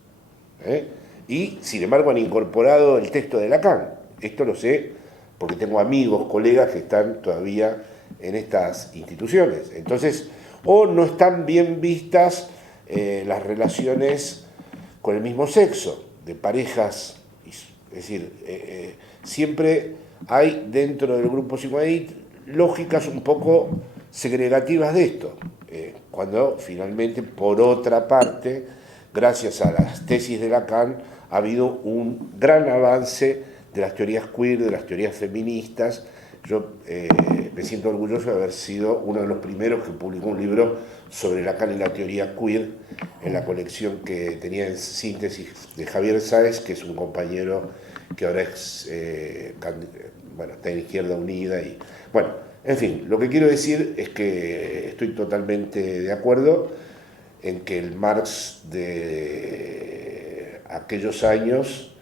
Y, sin embargo, han incorporado el texto de Lacan. Esto lo sé porque tengo amigos, colegas que están todavía en estas instituciones. Entonces, o no están bien vistas las relaciones con el mismo sexo, de parejas, es decir, siempre hay dentro del grupo psicoanalítico lógicas un poco segregativas de esto, cuando finalmente, por otra parte, gracias a las tesis de Lacan, ha habido un gran avance de las teorías queer, de las teorías feministas. Yo me siento orgulloso de haber sido uno de los primeros que publicó un libro sobre Lacan y la teoría queer en la colección que tenía en síntesis de Javier Sáez, que es un compañero que ahora es, está en Izquierda Unida. Y, bueno, en fin, lo que quiero decir es que estoy totalmente de acuerdo en que el Marx de aquellos años...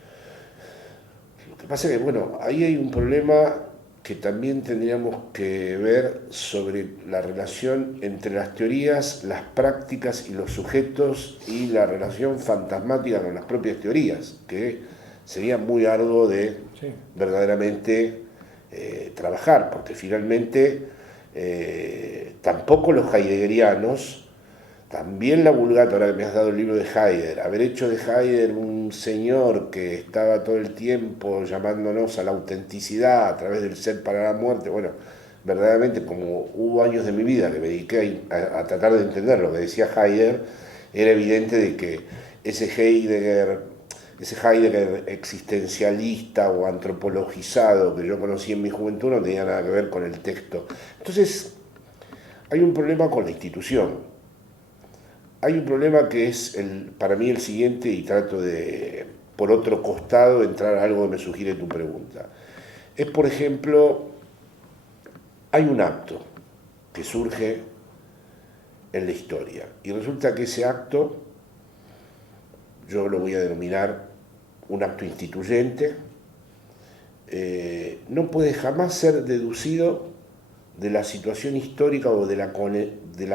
Lo que pasa es que, bueno, ahí hay un problema que también tendríamos que ver sobre la relación entre las teorías, las prácticas y los sujetos y la relación fantasmática con las propias teorías, que sería muy arduo de verdaderamente trabajar, porque finalmente tampoco los heideggerianos, también la Vulgata, ahora que me has dado el libro de Heidegger, haber hecho de Heidegger un señor que estaba todo el tiempo llamándonos a la autenticidad a través del ser para la muerte, bueno, verdaderamente como hubo años de mi vida que me dediqué a tratar de entender lo que decía Heidegger, era evidente de que ese Heidegger existencialista o antropologizado que yo conocí en mi juventud no tenía nada que ver con el texto. Entonces, hay un problema con la institución. Hay un problema que es para mí el siguiente, y trato de, por otro costado, entrar a algo que me sugiere tu pregunta. Es, por ejemplo, hay un acto que surge en la historia, y resulta que ese acto, yo lo voy a denominar un acto instituyente, no puede jamás ser deducido de la situación histórica o de la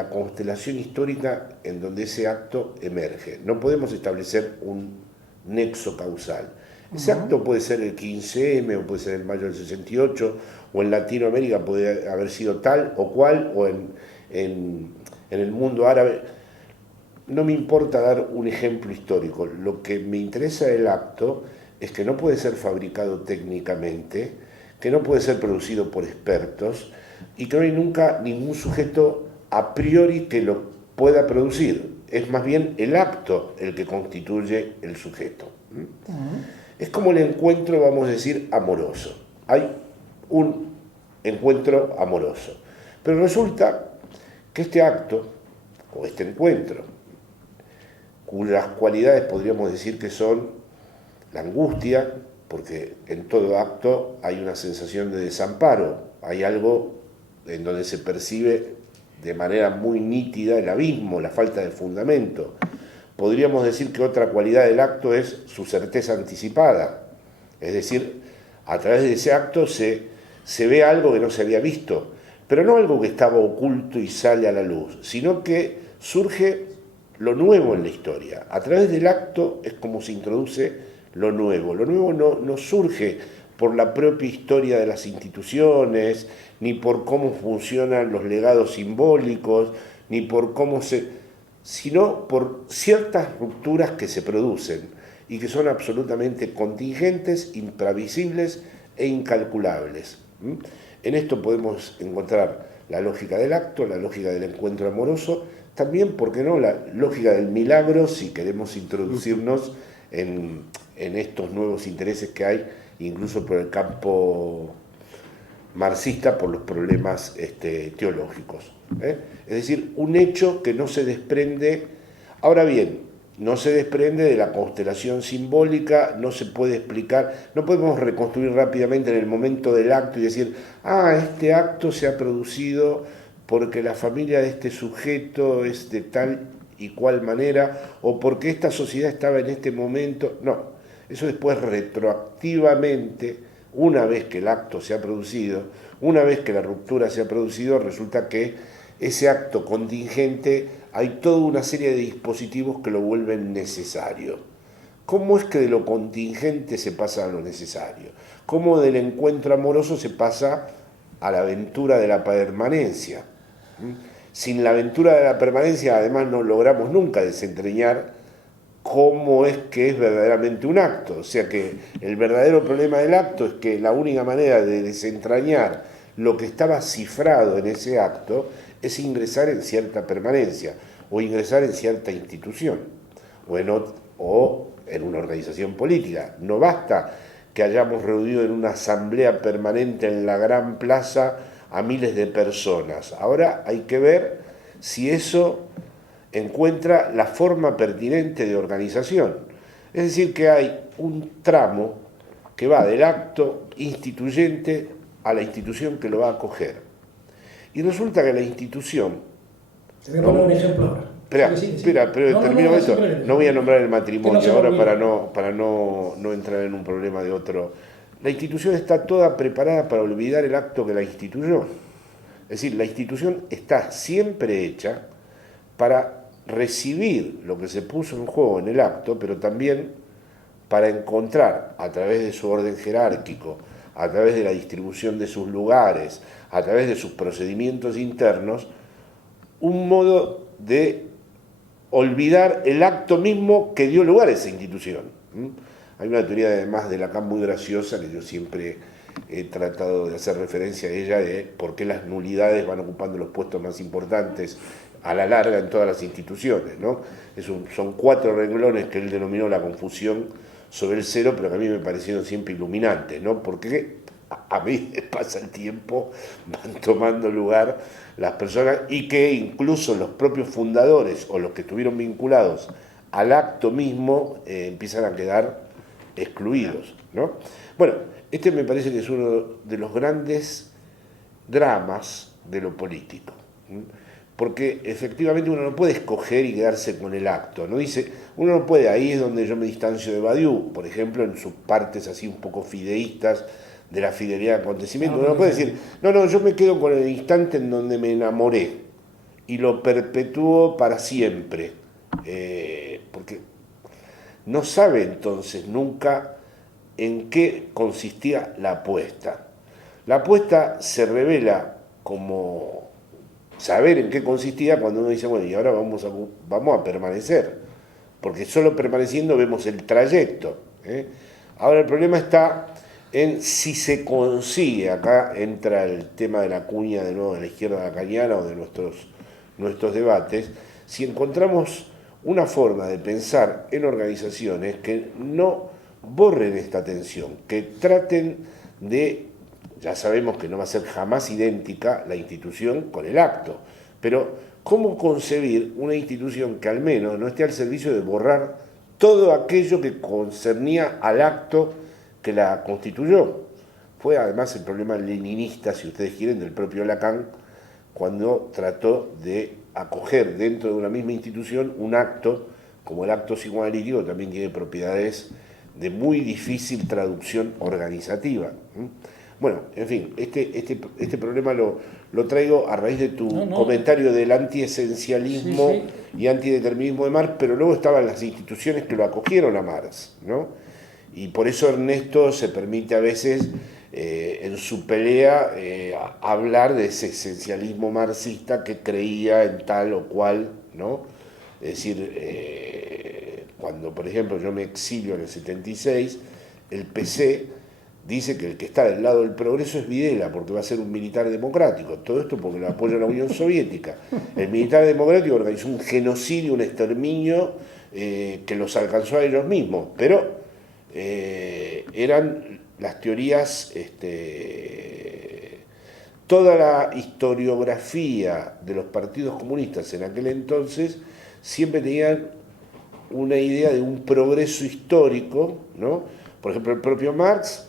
constelación histórica en donde ese acto emerge. No podemos establecer un nexo causal. Ese acto puede ser el 15M, o puede ser el mayo del 68, o en Latinoamérica puede haber sido tal o cual, o en el mundo árabe. No me importa dar un ejemplo histórico. Lo que me interesa del acto es que no puede ser fabricado técnicamente, que no puede ser producido por expertos, y que no hay nunca ningún sujeto a priori que lo pueda producir. Es más bien el acto el que constituye el sujeto. Es como el encuentro, vamos a decir, amoroso. Hay un encuentro amoroso. Pero resulta que este acto, o este encuentro, cuyas cualidades podríamos decir que son la angustia, porque en todo acto hay una sensación de desamparo, hay algo en donde se percibe de manera muy nítida el abismo, la falta de fundamento. Podríamos decir que otra cualidad del acto es su certeza anticipada, es decir, a través de ese acto se ve algo que no se había visto, pero no algo que estaba oculto y sale a la luz, sino que surge lo nuevo en la historia. A través del acto es como se introduce lo nuevo. Lo nuevo no surge por la propia historia de las instituciones, ni por cómo funcionan los legados simbólicos, ni por cómo sino por ciertas rupturas que se producen y que son absolutamente contingentes, imprevisibles e incalculables. En esto podemos encontrar la lógica del acto, la lógica del encuentro amoroso, también, ¿por qué no?, la lógica del milagro, si queremos introducirnos en estos nuevos intereses que hay, incluso por el campo marxista, por los problemas teológicos. Es decir, un hecho que no se desprende. Ahora bien, no se desprende de la constelación simbólica, no se puede explicar, no podemos reconstruir rápidamente en el momento del acto y decir, este acto se ha producido porque la familia de este sujeto es de tal y cual manera, o porque esta sociedad estaba en este momento. No, eso después retroactivamente, una vez que el acto se ha producido, una vez que la ruptura se ha producido, resulta que ese acto contingente hay toda una serie de dispositivos que lo vuelven necesario. ¿Cómo es que de lo contingente se pasa a lo necesario? ¿Cómo del encuentro amoroso se pasa a la aventura de la permanencia? Sin la aventura de la permanencia, además, no logramos nunca desentrañar cómo es que es verdaderamente un acto. O sea que el verdadero problema del acto es que la única manera de desentrañar lo que estaba cifrado en ese acto es ingresar en cierta permanencia o ingresar en cierta institución o en una organización política. No basta que hayamos reunido en una asamblea permanente en la gran plaza a miles de personas. Ahora hay que ver si eso encuentra la forma pertinente de organización. Es decir, que hay un tramo que va del acto instituyente a la institución que lo va a acoger. Y resulta que la institución... Te voy a poner un ejemplo ahora. Espera, pero termino esto. No voy a nombrar el matrimonio ahora para no entrar en un problema de otro. La institución está toda preparada para olvidar el acto que la instituyó. Es decir, la institución está siempre hecha para recibir lo que se puso en juego en el acto, pero también para encontrar, a través de su orden jerárquico, a través de la distribución de sus lugares, a través de sus procedimientos internos, un modo de olvidar el acto mismo que dio lugar a esa institución. Hay una teoría además de Lacan muy graciosa que yo siempre he tratado de hacer referencia a ella, de por qué las nulidades van ocupando los puestos más importantes a la larga en todas las instituciones, ¿no? Son 4 renglones que él denominó la confusión sobre el cero, pero que a mí me parecieron siempre iluminantes, ¿no? Porque a mí pasa el tiempo, van tomando lugar las personas, y que incluso los propios fundadores o los que estuvieron vinculados al acto mismo empiezan a quedar excluidos, ¿no? Bueno, este me parece que es uno de los grandes dramas de lo político, porque efectivamente uno no puede escoger y quedarse con el acto, ¿no? Uno no puede, ahí es donde yo me distancio de Badiou, por ejemplo, en sus partes así un poco fideístas de la fidelidad de acontecimiento. Uno no puede decir, no, yo me quedo con el instante en donde me enamoré y lo perpetúo para siempre, porque no sabe entonces nunca en qué consistía la apuesta. La apuesta se revela como saber en qué consistía cuando uno dice, bueno, y ahora vamos a permanecer, porque solo permaneciendo vemos el trayecto. Ahora el problema está en si se consigue, acá entra el tema de la cuña de nuevo de la izquierda lacaniana o de nuestros debates, si encontramos una forma de pensar en organizaciones que no borren esta tensión, que traten de, ya sabemos que no va a ser jamás idéntica la institución con el acto, pero ¿cómo concebir una institución que al menos no esté al servicio de borrar todo aquello que concernía al acto que la constituyó? Fue además el problema leninista, si ustedes quieren, del propio Lacan, cuando trató de acoger dentro de una misma institución un acto, como el acto psicoanalítico, también tiene propiedades de muy difícil traducción organizativa. Bueno, en fin, este problema lo traigo a raíz de tu comentario del antiesencialismo y antideterminismo de Marx, pero luego estaban las instituciones que lo acogieron a Marx, ¿no? Y por eso Ernesto se permite a veces, en su pelea, hablar de ese esencialismo marxista que creía en tal o cual, ¿no? Es decir, cuando, por ejemplo, yo me exilio en el 76, el PC dice que el que está del lado del progreso es Videla, porque va a ser un militar democrático. Todo esto porque lo apoya la Unión Soviética. El militar democrático organizó un genocidio, un exterminio que los alcanzó a ellos mismos, pero eran las teorías, toda la historiografía de los partidos comunistas en aquel entonces siempre tenían una idea de un progreso histórico, ¿no? Por ejemplo, el propio Marx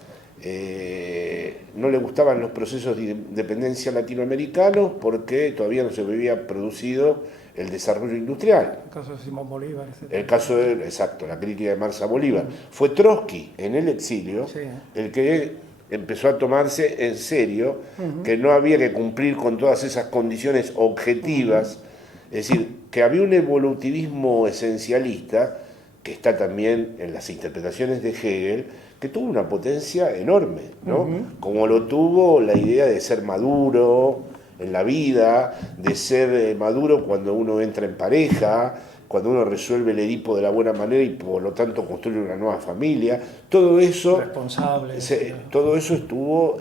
no le gustaban los procesos de independencia latinoamericanos porque todavía no se había producido el desarrollo industrial. El caso de Simón Bolívar, etc. El caso de, exacto, la crítica de Marx a Bolívar. Fue Trotsky, en el exilio, sí, el que empezó a tomarse en serio que no había que cumplir con todas esas condiciones objetivas, es decir, que había un evolutivismo esencialista, que está también en las interpretaciones de Hegel, que tuvo una potencia enorme, ¿no? Como lo tuvo la idea de ser maduro en la vida, de ser maduro cuando uno entra en pareja, cuando uno resuelve el Edipo de la buena manera y por lo tanto construye una nueva familia. Todo eso, responsable, todo eso estuvo,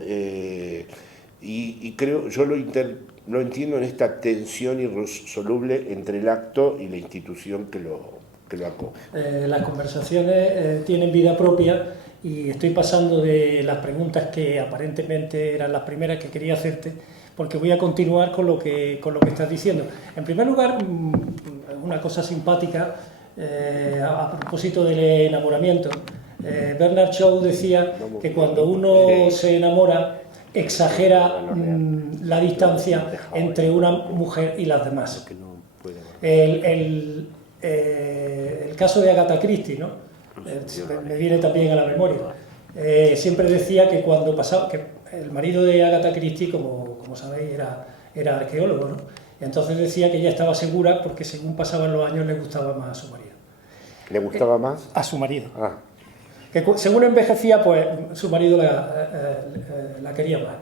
y creo, yo lo entiendo en esta tensión irresoluble entre el acto y la institución que lo acoge. Las conversaciones tienen vida propia y estoy pasando de las preguntas que aparentemente eran las primeras que quería hacerte, porque voy a continuar con lo que estás diciendo. En primer lugar, una cosa simpática, a propósito del enamoramiento. Bernard Shaw decía que cuando uno se enamora, exagera la distancia entre una mujer y las demás. El caso de Agatha Christie, ¿no? Me viene también a la memoria. Siempre decía que cuando pasaba, que el marido de Agatha Christie, como sabéis, era arqueólogo, ¿no? Y entonces decía que ella estaba segura porque según pasaban los años le gustaba más a su marido. ¿Le gustaba más? A su marido. Ah. Que según envejecía, pues su marido la quería más.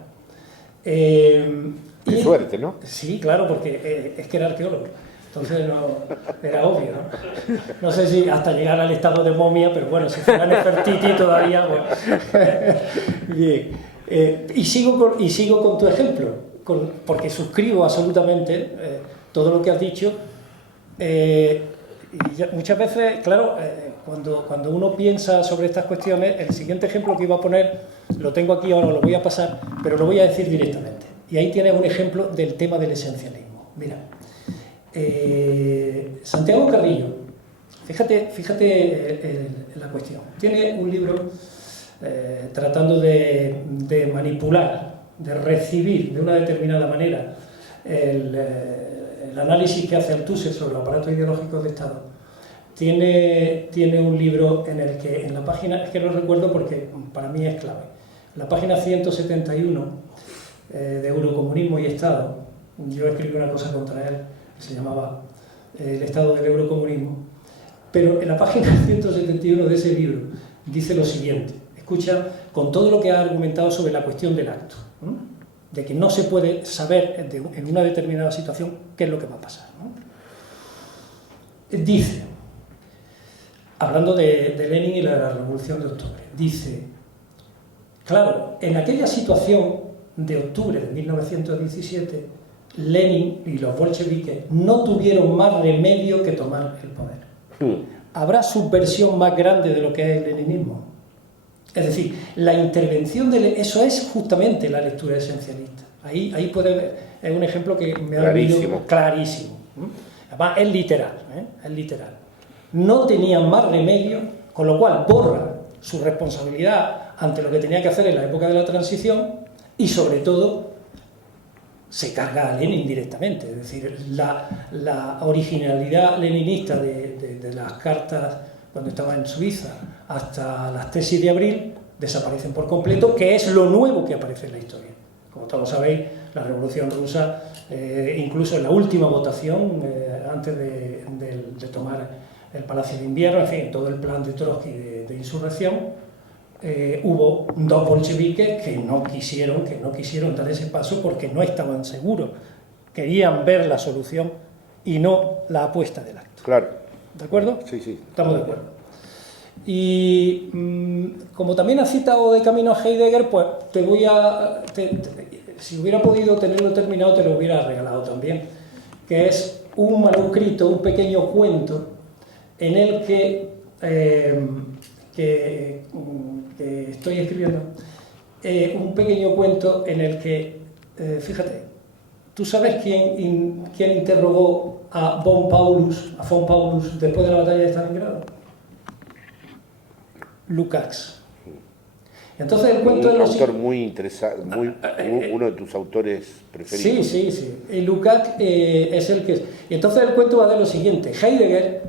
Qué suerte, ¿no? Sí, claro, porque es que era arqueólogo. Entonces no, era obvio, ¿no? No sé si hasta llegar al estado de momia, pero bueno, si fuera Nefertiti todavía, pues... Bien. Y sigo con tu ejemplo, porque suscribo absolutamente todo lo que has dicho. Y muchas veces, claro, cuando uno piensa sobre estas cuestiones, el siguiente ejemplo que iba a poner, lo tengo aquí ahora, lo voy a pasar, pero lo voy a decir directamente. Y ahí tienes un ejemplo del tema del esencialismo. Mira. Santiago Carrillo, fíjate la cuestión, tiene un libro tratando de manipular, de recibir de una determinada manera el análisis que hace Althusser sobre el aparato ideológico de Estado. Tiene un libro en el que, en la página, es que no recuerdo porque para mí es clave, la página 171 de Eurocomunismo y Estado, yo escribí una cosa contra él, se llamaba El Estado del Eurocomunismo, pero en la página 171 de ese libro dice lo siguiente, escucha, con todo lo que ha argumentado sobre la cuestión del acto, ¿no? De que no se puede saber en una determinada situación qué es lo que va a pasar, ¿no? Dice, hablando de Lenin y la Revolución de Octubre, dice, claro, en aquella situación de octubre de 1917, Lenin y los bolcheviques no tuvieron más remedio que tomar el poder. ¿Habrá subversión más grande de lo que es el leninismo? Es decir, la intervención eso es justamente la lectura esencialista. Ahí puede ver, es un ejemplo que me ha venido clarísimo. Además, es literal, es literal. No tenían más remedio, con lo cual borra su responsabilidad ante lo que tenía que hacer en la época de la transición y, sobre todo, se carga a Lenin directamente, es decir, la originalidad leninista de las cartas cuando estaba en Suiza hasta las tesis de abril desaparecen por completo, que es lo nuevo que aparece en la historia. Como todos sabéis, la Revolución Rusa, incluso en la última votación, antes de tomar el Palacio de Invierno, en fin, todo el plan de Trotsky de insurrección, hubo dos bolcheviques que no quisieron dar ese paso porque no estaban seguros, querían ver la solución y no la apuesta del acto. Claro. ¿De acuerdo? Sí, sí. Estamos de acuerdo. Y como también has citado de camino a Heidegger, pues si hubiera podido tenerlo terminado te lo hubiera regalado también, que es un manuscrito, un pequeño cuento en el que estoy escribiendo, un pequeño cuento en el que, fíjate, ¿Tú sabes quién interrogó a von Paulus después de la batalla de Stalingrado? Lukács. Entonces el cuento un de los autor muy interesante, uno de tus autores preferidos. Sí. Y Lukács es el que es. Y entonces el cuento va de lo siguiente. Heidegger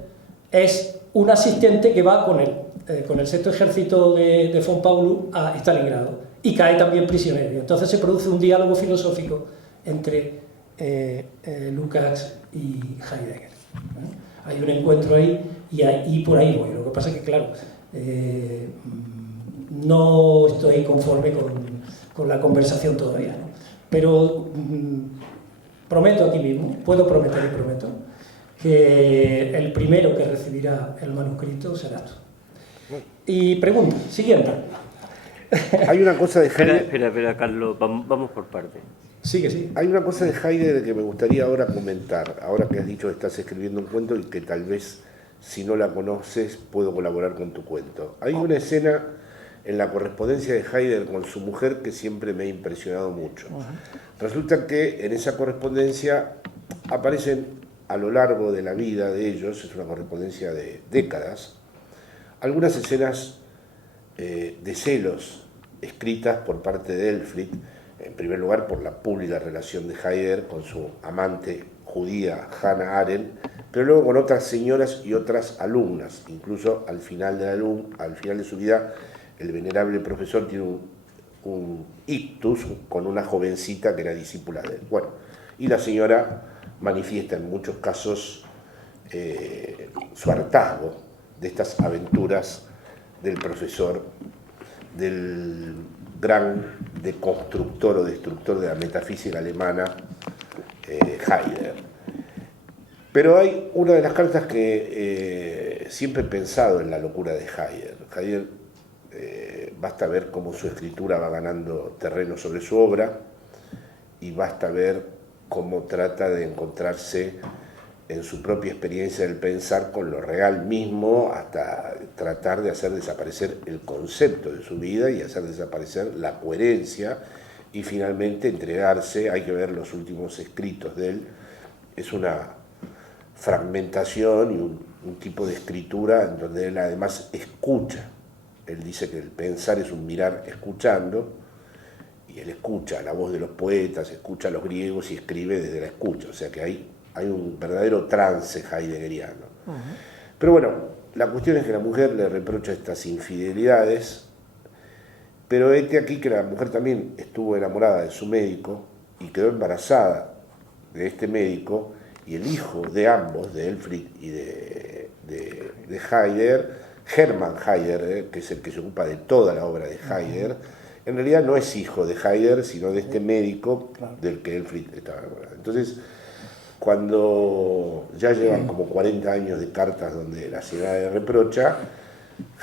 es un asistente que va con el sexto ejército de von Paulus a Stalingrado y cae también prisionero. Y entonces se produce un diálogo filosófico entre Lukács y Heidegger. Hay un encuentro ahí y por ahí voy. Lo que pasa es que, claro, no estoy conforme con la conversación todavía, ¿no? Pero prometo aquí mismo, puedo prometer y prometo, que el primero que recibirá el manuscrito será tú. Y pregunta, siguiente. Hay una cosa de Heidegger... Espera, Carlos, vamos por partes. Sí. Hay una cosa de Heidegger que me gustaría ahora comentar, ahora que has dicho que estás escribiendo un cuento y que tal vez, si no la conoces, puedo colaborar con tu cuento. Hay una escena en la correspondencia de Heidegger con su mujer que siempre me ha impresionado mucho. Resulta que en esa correspondencia aparecen a lo largo de la vida de ellos, es una correspondencia de décadas, algunas escenas de celos escritas por parte de Elfried, en primer lugar por la pública relación de Heidegger con su amante judía Hannah Arendt, pero luego con otras señoras y otras alumnas. Incluso al final de su vida, el venerable profesor tiene un ictus con una jovencita que era discípula de él. Bueno, y la señora manifiesta en muchos casos su hartazgo de estas aventuras del profesor, del gran deconstructor o destructor de la metafísica alemana, Heidegger. Pero hay una de las cartas que siempre he pensado en la locura de Heidegger. Heidegger, basta ver cómo su escritura va ganando terreno sobre su obra y basta ver cómo trata de encontrarse en su propia experiencia del pensar con lo real mismo, hasta tratar de hacer desaparecer el concepto de su vida y hacer desaparecer la coherencia y finalmente entregarse. Hay que ver los últimos escritos de él, es una fragmentación y un tipo de escritura en donde él además escucha. Él dice que el pensar es un mirar escuchando, y él escucha la voz de los poetas, escucha a los griegos y escribe desde la escucha, o sea que hay un verdadero trance heideggeriano. Pero bueno, la cuestión es que la mujer le reprocha estas infidelidades, pero este aquí que la mujer también estuvo enamorada de su médico y quedó embarazada de este médico, y el hijo de ambos, de Elfried y de Heidegger, Hermann Heidegger, que es el que se ocupa de toda la obra de Heidegger, en realidad no es hijo de Heidegger, sino de este médico del que Elfried estaba enamorado. Entonces, cuando ya llevan como 40 años de cartas donde la señora le reprocha,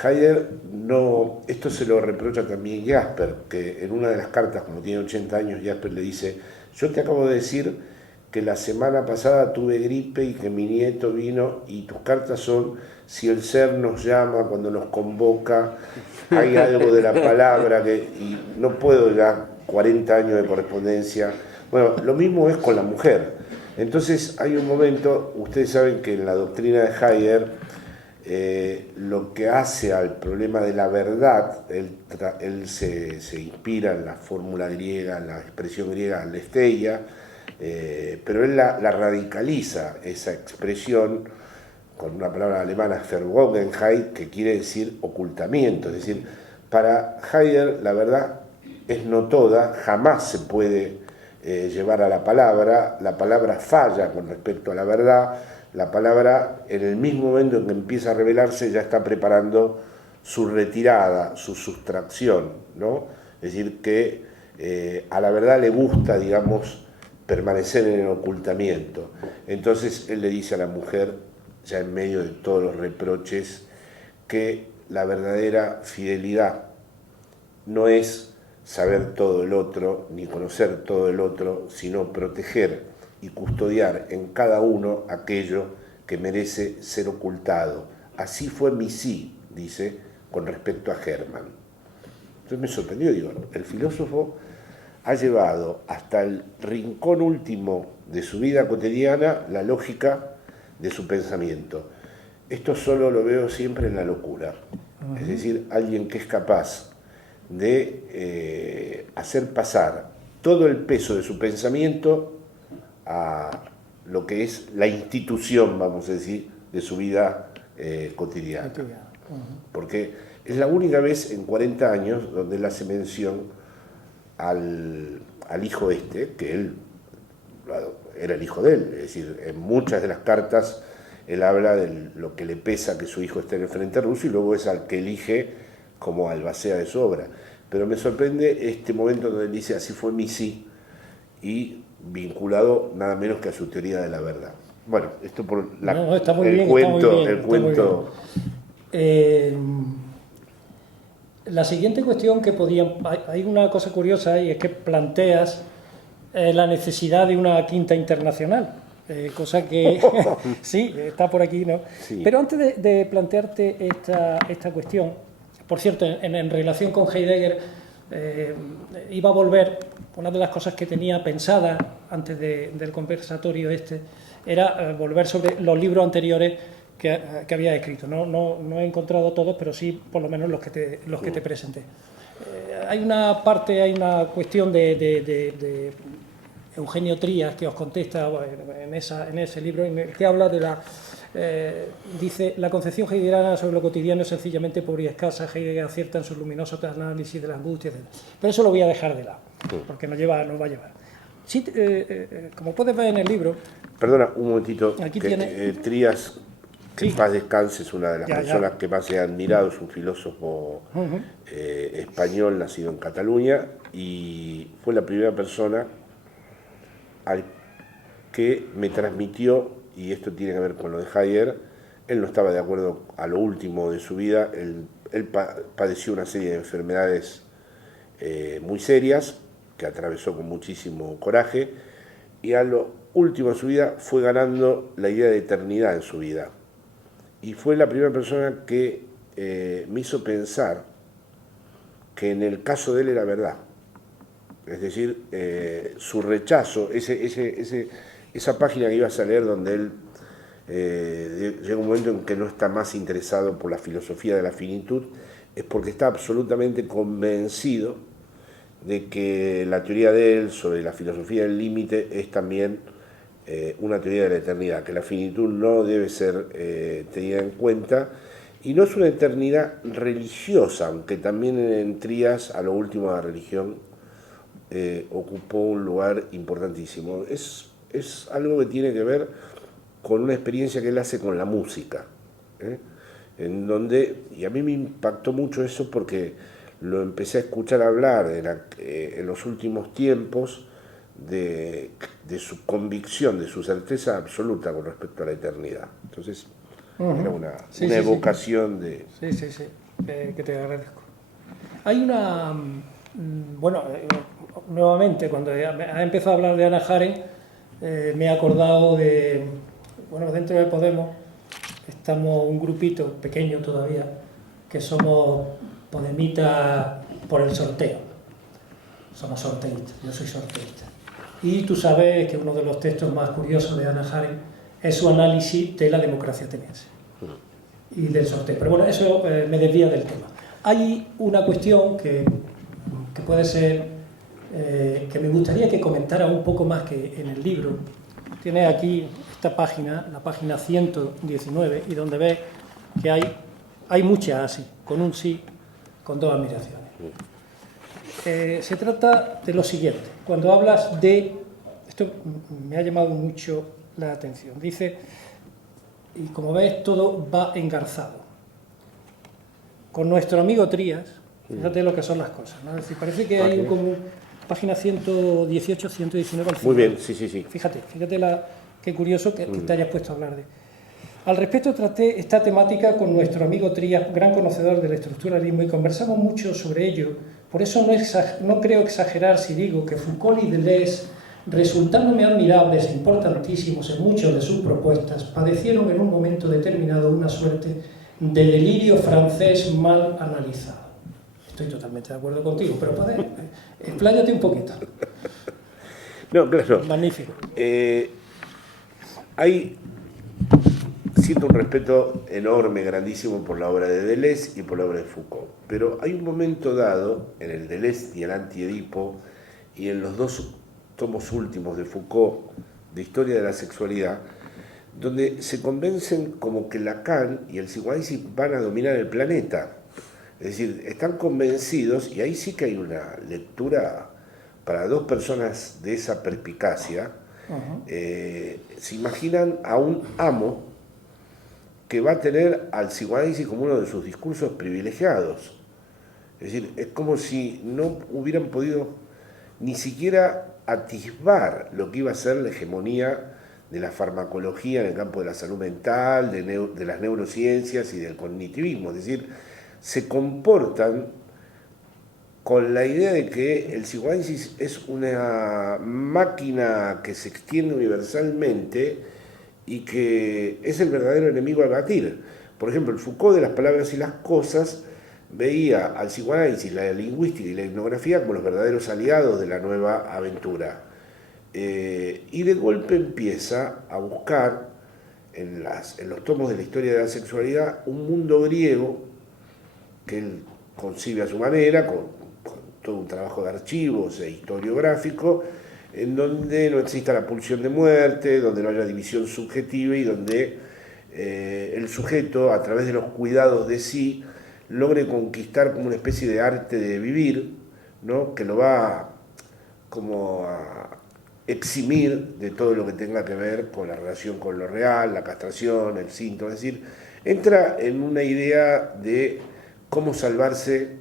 Heidegger no, esto se lo reprocha también Jasper, que en una de las cartas, cuando tiene 80 años, Jasper le dice: yo te acabo de decir que la semana pasada tuve gripe y que mi nieto vino, y tus cartas son: si el ser nos llama, cuando nos convoca, hay algo de la palabra y no puedo ya 40 años de correspondencia. Bueno, lo mismo es con la mujer. Entonces hay un momento, ustedes saben que en la doctrina de Heidegger, lo que hace al problema de la verdad, él se inspira en la fórmula griega, en la expresión griega aletheia, pero él la radicaliza, esa expresión, con una palabra alemana, Verborgenheit, que quiere decir ocultamiento. Es decir, para Heidegger la verdad es no toda, jamás se puede llevar a la palabra falla con respecto a la palabra en el mismo momento en que empieza a revelarse ya está preparando su retirada, su sustracción, ¿no? Es decir, que a la verdad le gusta, digamos, permanecer en el ocultamiento. Entonces él le dice a la mujer, ya en medio de todos los reproches, que la verdadera fidelidad no es saber todo el otro, ni conocer todo el otro, sino proteger y custodiar en cada uno aquello que merece ser ocultado. Así fue mi sí, dice, con respecto a Hermann. Entonces me sorprendió, digo, el filósofo ha llevado hasta el rincón último de su vida cotidiana la lógica de su pensamiento. Esto solo lo veo siempre en la locura. Es decir, alguien que es capaz de hacer pasar todo el peso de su pensamiento a lo que es la institución, vamos a decir, de su vida cotidiana. Porque es la única vez en 40 años donde él hace mención al hijo que él era el hijo de él. Es decir, en muchas de las cartas él habla de lo que le pesa que su hijo esté en el frente ruso y luego es al que elige como albacea de su obra. Pero me sorprende este momento donde él dice así fue mi sí, y vinculado nada menos que a su teoría de la verdad. Bueno, esto por el cuento. La siguiente cuestión que hay una cosa curiosa y es que planteas la necesidad de una quinta internacional. Cosa que sí, está por aquí, ¿no? Sí. Pero antes de plantearte esta cuestión, por cierto, en relación con Heidegger, iba a volver, una de las cosas que tenía pensada antes del conversatorio era volver sobre los libros anteriores que había escrito. No he encontrado todos, pero sí por lo menos los que te presenté. Hay una cuestión de Eugenio Trías, que os contesta en ese libro, en el que habla dice, la concepción heideggeriana sobre lo cotidiano es sencillamente pobre y escasa. Heidegger acierta en su luminoso análisis de la angustia, etc. Pero eso lo voy a dejar de lado, porque nos va a llevar. Sí, como puedes ver en el libro... Perdona, un momentito. Aquí tiene... Trías, que en paz descanse, es una de las personas que más he admirado, es un filósofo español nacido en Cataluña, y fue la primera persona al que me transmitió, y esto tiene que ver con lo de Heidegger, él no estaba de acuerdo a lo último de su vida, él padeció una serie de enfermedades muy serias, que atravesó con muchísimo coraje, y a lo último de su vida fue ganando la idea de eternidad en su vida. Y fue la primera persona que me hizo pensar que en el caso de él era verdad. Es decir, su rechazo, esa página que ibas a leer donde él llega un momento en que no está más interesado por la filosofía de la finitud, es porque está absolutamente convencido de que la teoría de él sobre la filosofía del límite es también una teoría de la eternidad, que la finitud no debe ser tenida en cuenta, y no es una eternidad religiosa, aunque también en Trías, a lo último de la religión, ocupó un lugar importantísimo. Es algo que tiene que ver con una experiencia que él hace con la música, en donde, y a mí me impactó mucho eso porque lo empecé a escuchar hablar en los últimos tiempos de su convicción, de su certeza absoluta con respecto a la eternidad. Entonces, era una evocación de... Sí, que te agradezco. Hay una... Bueno, nuevamente, cuando ha empezado a hablar de Hannah Arendt, me he acordado de... Bueno, dentro de Podemos estamos un grupito pequeño todavía, que somos podemitas por el sorteo. Somos sorteístas, yo soy sorteísta. Y tú sabes que uno de los textos más curiosos de Hannah Arendt es su análisis de la democracia ateniense y del sorteo. Pero bueno, eso me desvía del tema. Hay una cuestión que puede ser, que me gustaría que comentara un poco más que en el libro. Tienes aquí esta página, la página 119, y donde ves que hay muchas así, con un sí, con dos admiraciones. Se trata de lo siguiente. Cuando hablas de... Esto me ha llamado mucho la atención. Dice, y como ves, todo va engarzado. Con nuestro amigo Trías, fíjate lo que son las cosas, ¿no? Es decir, parece que hay como página 118, 119 al final. Muy bien, sí. Fíjate qué curioso que te hayas puesto a hablar de... Al respecto, traté esta temática con nuestro amigo Trías, gran conocedor del estructuralismo, y conversamos mucho sobre ello. Por eso no creo exagerar si digo que Foucault y Deleuze, resultándome admirables e importantísimos en muchas de sus propuestas, padecieron en un momento determinado una suerte de delirio francés mal analizado. Estoy totalmente de acuerdo contigo, pero poder, expláyate un poquito. No, claro. Magnífico. Siento un respeto enorme, grandísimo por la obra de Deleuze y por la obra de Foucault, pero hay un momento dado en el Deleuze y el Anti-Edipo y en los dos tomos últimos de Foucault, de Historia de la Sexualidad, donde se convencen como que Lacan y el psicoanálisis van a dominar el planeta. Es decir, están convencidos, y ahí sí que hay una lectura para dos personas de esa perspicacia. Se imaginan a un amo que va a tener al psicoanálisis como uno de sus discursos privilegiados. Es decir, es como si no hubieran podido ni siquiera atisbar lo que iba a ser la hegemonía de la farmacología en el campo de la salud mental, de las neurociencias y del cognitivismo. Es decir, se comportan con la idea de que el psicoanálisis es una máquina que se extiende universalmente y que es el verdadero enemigo a batir. Por ejemplo, el Foucault de las palabras y las cosas veía al psicoanálisis, la lingüística y la etnografía como los verdaderos aliados de la nueva aventura. Y de golpe empieza a buscar en los tomos de la historia de la sexualidad un mundo griego que él concibe a su manera, con todo un trabajo de archivos e historiográfico, en donde no exista la pulsión de muerte, donde no haya división subjetiva y donde el sujeto, a través de los cuidados de sí, logre conquistar como una especie de arte de vivir, ¿no? Que lo va como a eximir de todo lo que tenga que ver con la relación con lo real, la castración, el síntoma. Es decir, entra en una idea de cómo salvarse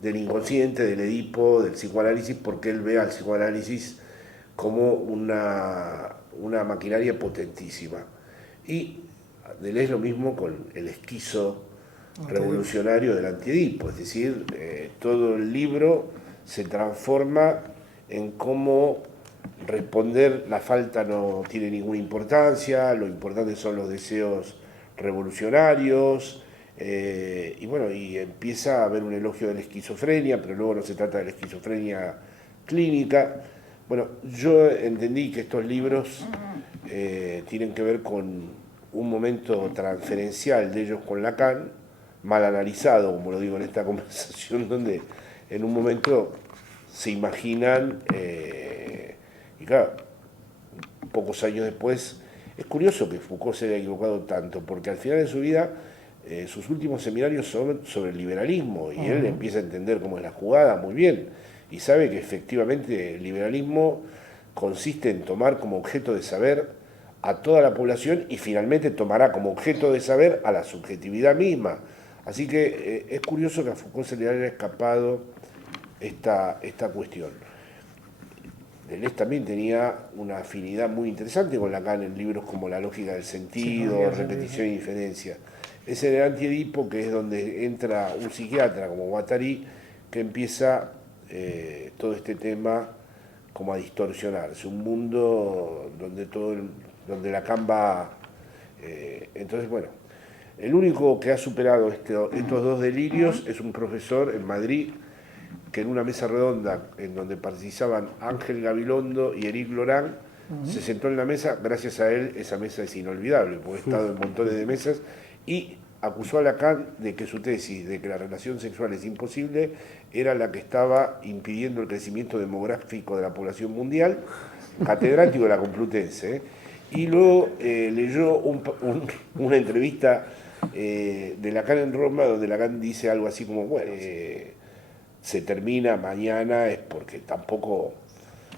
del inconsciente, del Edipo, del psicoanálisis, porque él ve al psicoanálisis como una maquinaria potentísima. Y Deleuze lo mismo con el esquizo revolucionario del Anti-Edipo, es decir, todo el libro se transforma en cómo responder la falta no tiene ninguna importancia, lo importante son los deseos revolucionarios, y bueno, y empieza a haber un elogio de la esquizofrenia, pero luego no se trata de la esquizofrenia clínica. Bueno, yo entendí que estos libros tienen que ver con un momento transferencial de ellos con Lacan, mal analizado, como lo digo en esta conversación, donde en un momento se imaginan, y claro, pocos años después, es curioso que Foucault se haya equivocado tanto, porque al final de su vida, sus últimos seminarios son sobre el liberalismo, y él empieza a entender cómo es la jugada muy bien, y sabe que efectivamente el liberalismo consiste en tomar como objeto de saber a toda la población y finalmente tomará como objeto de saber a la subjetividad misma. Así que es curioso que a Foucault se le haya escapado esta cuestión. Deleuze también tenía una afinidad muy interesante con Lacan en libros como La lógica del sentido, Repetición y diferencia. Es en el Anti-Edipo que es donde entra un psiquiatra como Guattari, que empieza todo este tema como a distorsionarse, un mundo donde Lacan va... entonces, bueno, el único que ha superado estos dos delirios es un profesor en Madrid que en una mesa redonda en donde participaban Ángel Gabilondo y Éric Laurent, se sentó en la mesa. Gracias a él esa mesa es inolvidable, porque he estado en montones de mesas, y acusó a Lacan de que su tesis de que la relación sexual es imposible era la que estaba impidiendo el crecimiento demográfico de la población mundial, catedrático de la Complutense, y luego leyó una entrevista de Lacan en Roma, donde Lacan dice algo así como, bueno, se termina mañana es porque tampoco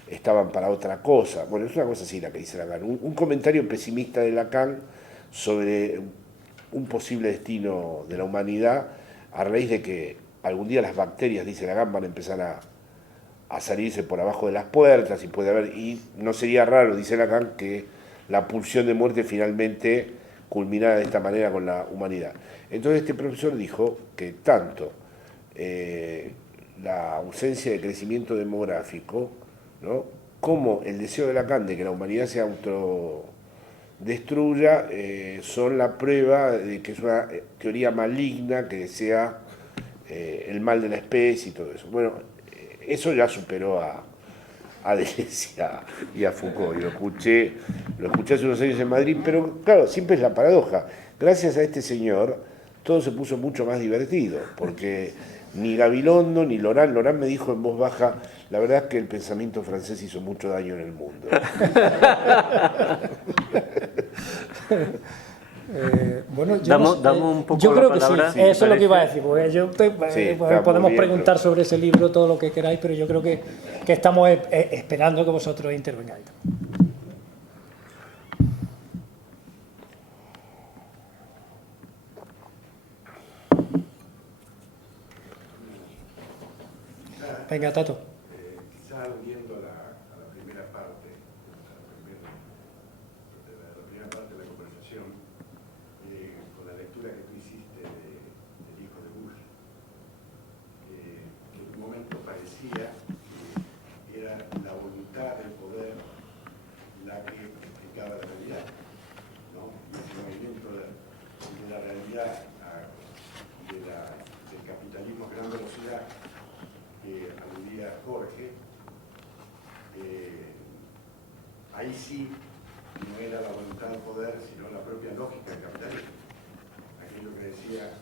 estaban para otra cosa. Bueno, es una cosa así la que dice Lacan. Un comentario pesimista de Lacan sobre un posible destino de la humanidad a raíz de que algún día las bacterias, dice Lacan, van a empezar a salirse por abajo de las puertas y puede haber, y no sería raro, dice Lacan, que la pulsión de muerte finalmente culminara de esta manera con la humanidad. Entonces este profesor dijo que tanto la ausencia de crecimiento demográfico, ¿no?, como el deseo de Lacan de que la humanidad se autodestruya son la prueba de que es una teoría maligna que desea el mal de la especie y todo eso. Bueno, eso ya superó a Deleuze y a Foucault, y lo escuché hace unos años en Madrid, pero claro, siempre es la paradoja. Gracias a este señor, todo se puso mucho más divertido, porque ni Gabilondo ni Laurent me dijo en voz baja, la verdad es que el pensamiento francés hizo mucho daño en el mundo. Bueno, damos un poco yo creo la que palabra, sí, eso es lo que iba a decir, porque podemos bien, preguntar sobre ese libro todo lo que queráis, pero yo creo que estamos esperando que vosotros intervengáis. Venga, Tato. Quizá uniendo a la primera parte, la primera parte de la conversación, con la lectura que tú hiciste del hijo de Bush, que en un momento parecía que era la voluntad del poder la que explicaba la realidad, ¿no? Y ese movimiento de la realidad del capitalismo a gran velocidad que aludía Jorge, ahí sí no era la voluntad del poder, sino la propia lógica del capitalismo. Aquello que decía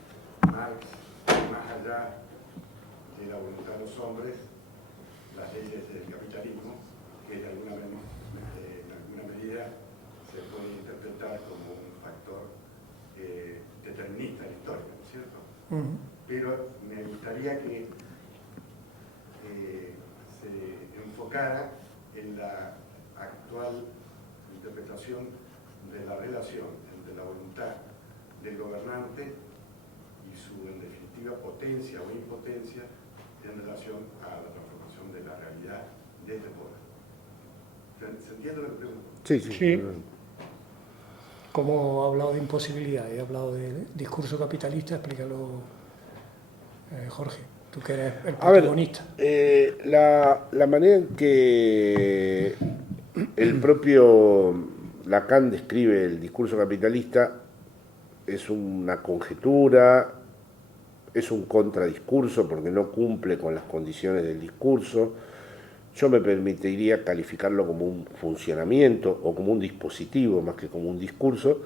Marx, más allá de la voluntad de los hombres, las leyes del capitalismo, que en alguna medida se puede interpretar como un factor determinista en la historia, ¿no es cierto? Pero me gustaría que se enfocara en la actual interpretación de la relación entre la voluntad del gobernante y su, en definitiva, potencia o impotencia en relación a la transformación de la realidad desde el poder. ¿Se entiende lo que pregunto? Sí. Como ha hablado de imposibilidad y ha hablado de discurso capitalista, explícalo, Jorge. Tú que eres el protagonista. A ver, la manera en que el propio Lacan describe el discurso capitalista es una conjetura, es un contradiscurso porque no cumple con las condiciones del discurso. Yo me permitiría calificarlo como un funcionamiento o como un dispositivo más que como un discurso,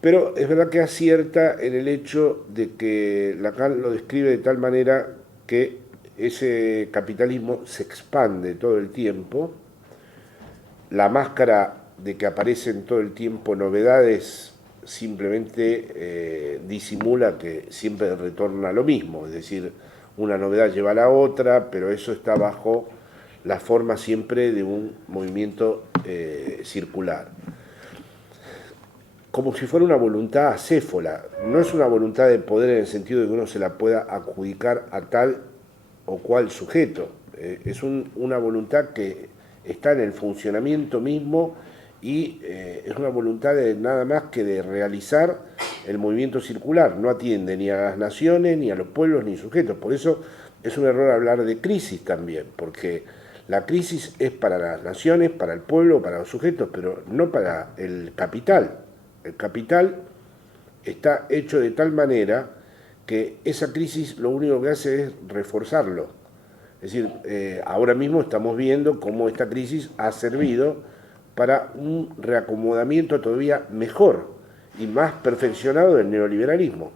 pero es verdad que acierta en el hecho de que Lacan lo describe de tal manera que ese capitalismo se expande todo el tiempo, la máscara de que aparecen todo el tiempo novedades simplemente disimula que siempre retorna a lo mismo, es decir, una novedad lleva a la otra, pero eso está bajo la forma siempre de un movimiento circular. Como si fuera una voluntad acéfala, no es una voluntad de poder en el sentido de que uno se la pueda adjudicar a tal o cual sujeto, es una voluntad que está en el funcionamiento mismo y es una voluntad de nada más que de realizar el movimiento circular, no atiende ni a las naciones, ni a los pueblos, ni sujetos. Por eso es un error hablar de crisis también, porque la crisis es para las naciones, para el pueblo, para los sujetos, pero no para el capital. El capital está hecho de tal manera que esa crisis lo único que hace es reforzarlo. Es decir, ahora mismo estamos viendo cómo esta crisis ha servido para un reacomodamiento todavía mejor y más perfeccionado del neoliberalismo.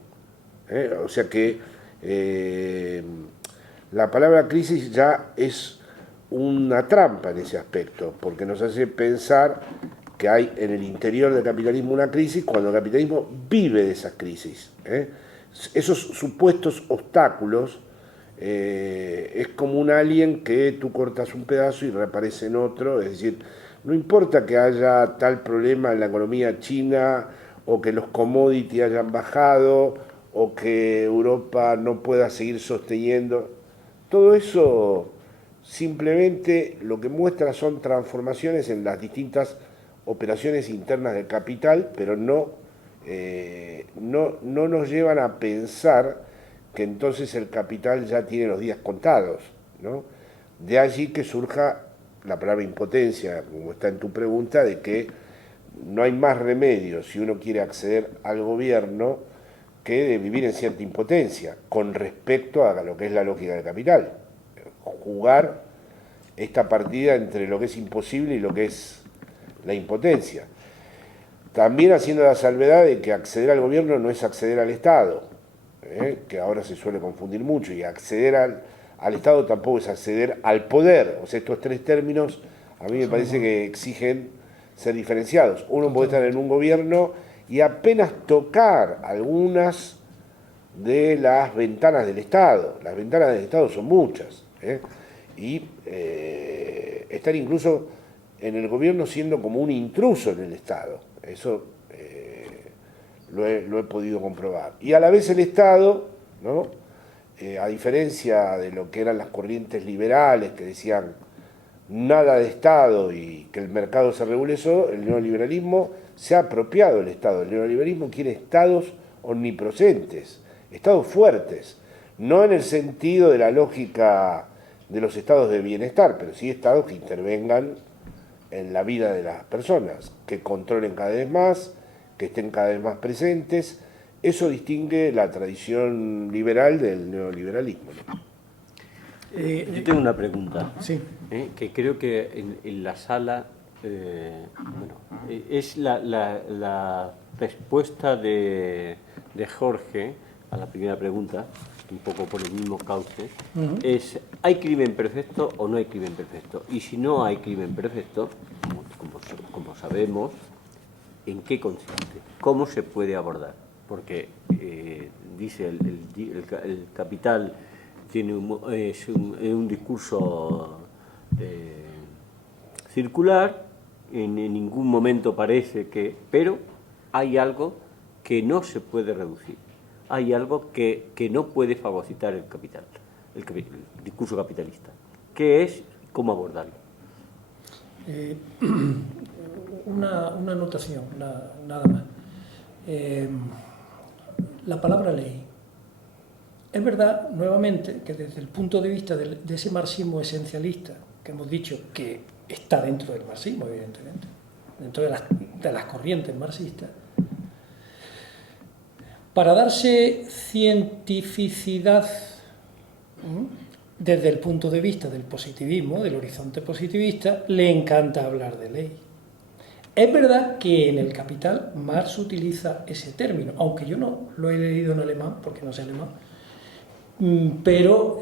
O sea que la palabra crisis ya es una trampa en ese aspecto, porque nos hace pensar que hay en el interior del capitalismo una crisis cuando el capitalismo vive de esas crisis. Esos supuestos obstáculos es como un alien que tú cortas un pedazo y reaparece en otro, es decir, no importa que haya tal problema en la economía china o que los commodities hayan bajado o que Europa no pueda seguir sosteniendo, todo eso simplemente lo que muestra son transformaciones en las distintas operaciones internas del capital, pero no nos llevan a pensar que entonces el capital ya tiene los días contados, ¿no? De allí que surja la palabra impotencia, como está en tu pregunta, de que no hay más remedio si uno quiere acceder al gobierno que de vivir en cierta impotencia con respecto a lo que es la lógica del capital. Jugar esta partida entre lo que es imposible y lo que es la impotencia. También haciendo la salvedad de que acceder al gobierno no es acceder al Estado, que ahora se suele confundir mucho, y acceder al Estado tampoco es acceder al poder. O sea, estos tres términos a mí me parece que exigen ser diferenciados. Uno puede estar en un gobierno y apenas tocar algunas de las ventanas del Estado. Las ventanas del Estado son muchas, y estar incluso en el gobierno siendo como un intruso en el Estado. Eso lo he podido comprobar. Y a la vez el Estado, ¿no? A diferencia de lo que eran las corrientes liberales que decían nada de Estado y que el mercado se regule solo, el neoliberalismo se ha apropiado del Estado. El neoliberalismo quiere estados omnipresentes, estados fuertes, no en el sentido de la lógica de los estados de bienestar, pero sí estados que intervengan en la vida de las personas, que controlen cada vez más, que estén cada vez más presentes. Eso distingue la tradición liberal del neoliberalismo, ¿no? Yo tengo una pregunta, Sí. Que creo que en la sala es la respuesta de Jorge a la primera pregunta, un poco por el mismo cauce, es ¿hay crimen perfecto o no hay crimen perfecto? Y si no hay crimen perfecto, como sabemos, ¿en qué consiste? ¿Cómo se puede abordar? Porque dice el Capital tiene un discurso circular, en ningún momento parece que... Pero hay algo que no se puede reducir, hay algo que no puede fagocitar el capital, el discurso capitalista, que es cómo abordarlo. Una anotación, nada más. La palabra ley. Es verdad, nuevamente, que desde el punto de vista de ese marxismo esencialista, que hemos dicho que está dentro del marxismo, evidentemente, dentro de las corrientes marxistas, para darse cientificidad desde el punto de vista del positivismo, del horizonte positivista, le encanta hablar de ley. Es verdad que en el Capital Marx utiliza ese término, aunque yo no lo he leído en alemán, porque no sé alemán, pero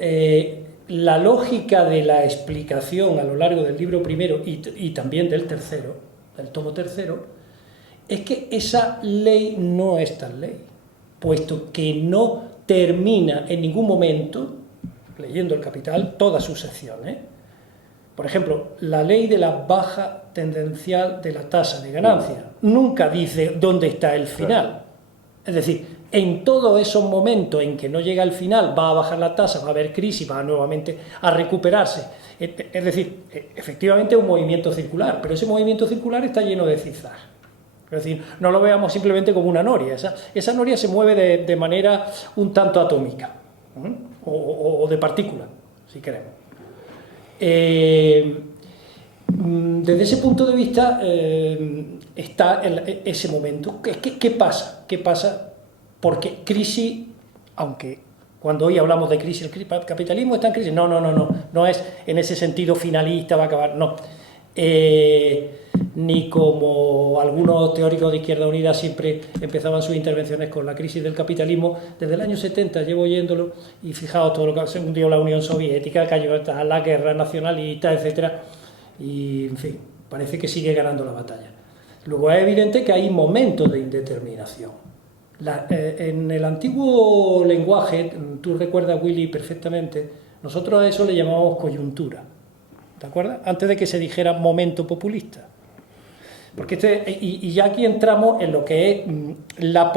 la lógica de la explicación a lo largo del libro primero y también del tercero, del tomo tercero, es que esa ley no es tal ley, puesto que no termina en ningún momento, leyendo el Capital, todas sus secciones. Por ejemplo, la ley de la baja tendencial de la tasa de ganancia nunca dice dónde está el final. Es decir, en todos esos momentos en que no llega el final, va a bajar la tasa, va a haber crisis, va nuevamente a recuperarse. Es decir, efectivamente es un movimiento circular, pero ese movimiento circular está lleno de zigzag. Es decir, no lo veamos simplemente como una noria. Esa noria se mueve de manera un tanto atómica, o de partícula, si queremos. Desde ese punto de vista está ese momento. ¿Qué pasa? ¿Qué pasa? Porque crisis, aunque cuando hoy hablamos de crisis, el capitalismo está en crisis, no es en ese sentido finalista, va a acabar, no. Ni como algunos teóricos de Izquierda Unida siempre empezaban sus intervenciones con la crisis del capitalismo. Desde el año 70 llevo oyéndolo, y fijaos todo lo que se hundió la Unión Soviética, cayó la guerra nacionalista, etcétera, y en fin, parece que sigue ganando la batalla. Luego es evidente que hay momentos de indeterminación. En el antiguo lenguaje, tú recuerdas, Willy, perfectamente, nosotros a eso le llamábamos coyuntura, ¿te acuerdas? Antes de que se dijera momento populista. Porque y ya aquí entramos en lo que es la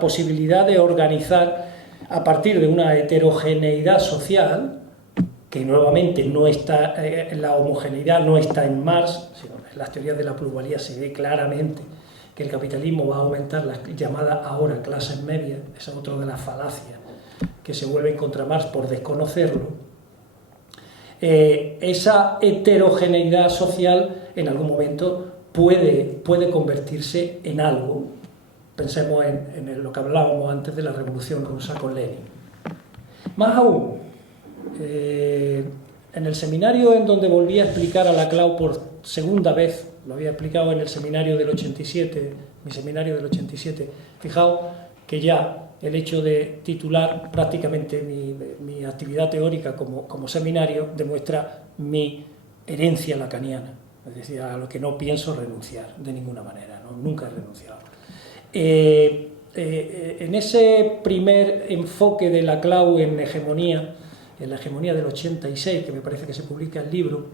posibilidad de organizar a partir de una heterogeneidad social, que nuevamente no está, la homogeneidad no está en Marx, sino en las teorías de la plusvalía se ve claramente que el capitalismo va a aumentar las llamadas ahora clases medias. Esa es otra de las falacias que se vuelven contra Marx por desconocerlo. Esa heterogeneidad social en algún momento puede convertirse en algo, Pensemos en lo que hablábamos antes de la Revolución Rusa con Lenin. Más aún, en el seminario en donde volví a explicar a Laclau por segunda vez, lo había explicado en el seminario del 87, mi seminario del 87, fijaos que ya el hecho de titular prácticamente mi actividad teórica como seminario demuestra mi herencia lacaniana, es decir, a lo que no pienso renunciar de ninguna manera, ¿no? Nunca he renunciado. En ese primer enfoque de Laclau en la hegemonía del 86, que me parece que se publica el libro,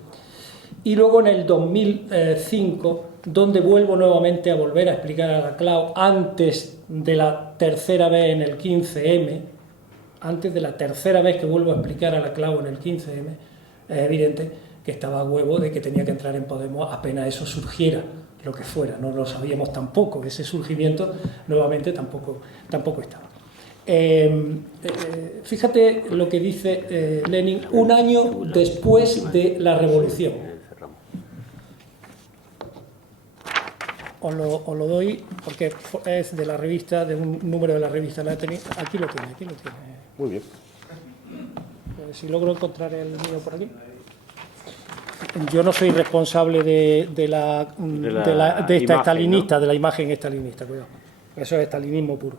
y luego en el 2005, donde vuelvo nuevamente a volver a explicar a Laclau antes de la tercera vez en el 15M, antes de la tercera vez que vuelvo a explicar a Laclau en el 15M, es evidente que estaba a huevo de que tenía que entrar en Podemos apenas eso surgiera, lo que fuera, no lo sabíamos tampoco, ese surgimiento nuevamente tampoco estaba. Fíjate lo que dice Lenin un año después de la revolución. Os lo doy porque es de la revista, de un número de la revista. Aquí lo tiene. Muy bien. Si logro encontrar el mío por aquí. Yo no soy responsable de esta estalinista, ¿no? De la imagen estalinista, cuidado. Eso es estalinismo puro.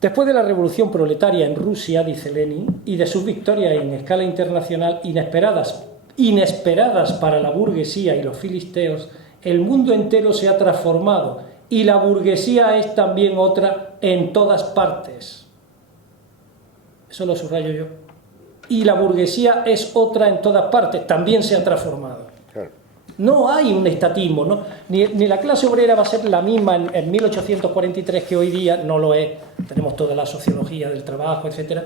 Después de la revolución proletaria en Rusia, dice Lenin, y de sus victorias en escala internacional inesperadas para la burguesía y los filisteos, el mundo entero se ha transformado y la burguesía es también otra en todas partes. Eso lo subrayo yo. Y la burguesía es otra en todas partes, también se ha transformado. Claro. No hay un estatismo, ¿no? Ni la clase obrera va a ser la misma en 1843 que hoy día, no lo es. Tenemos toda la sociología del trabajo, etcétera.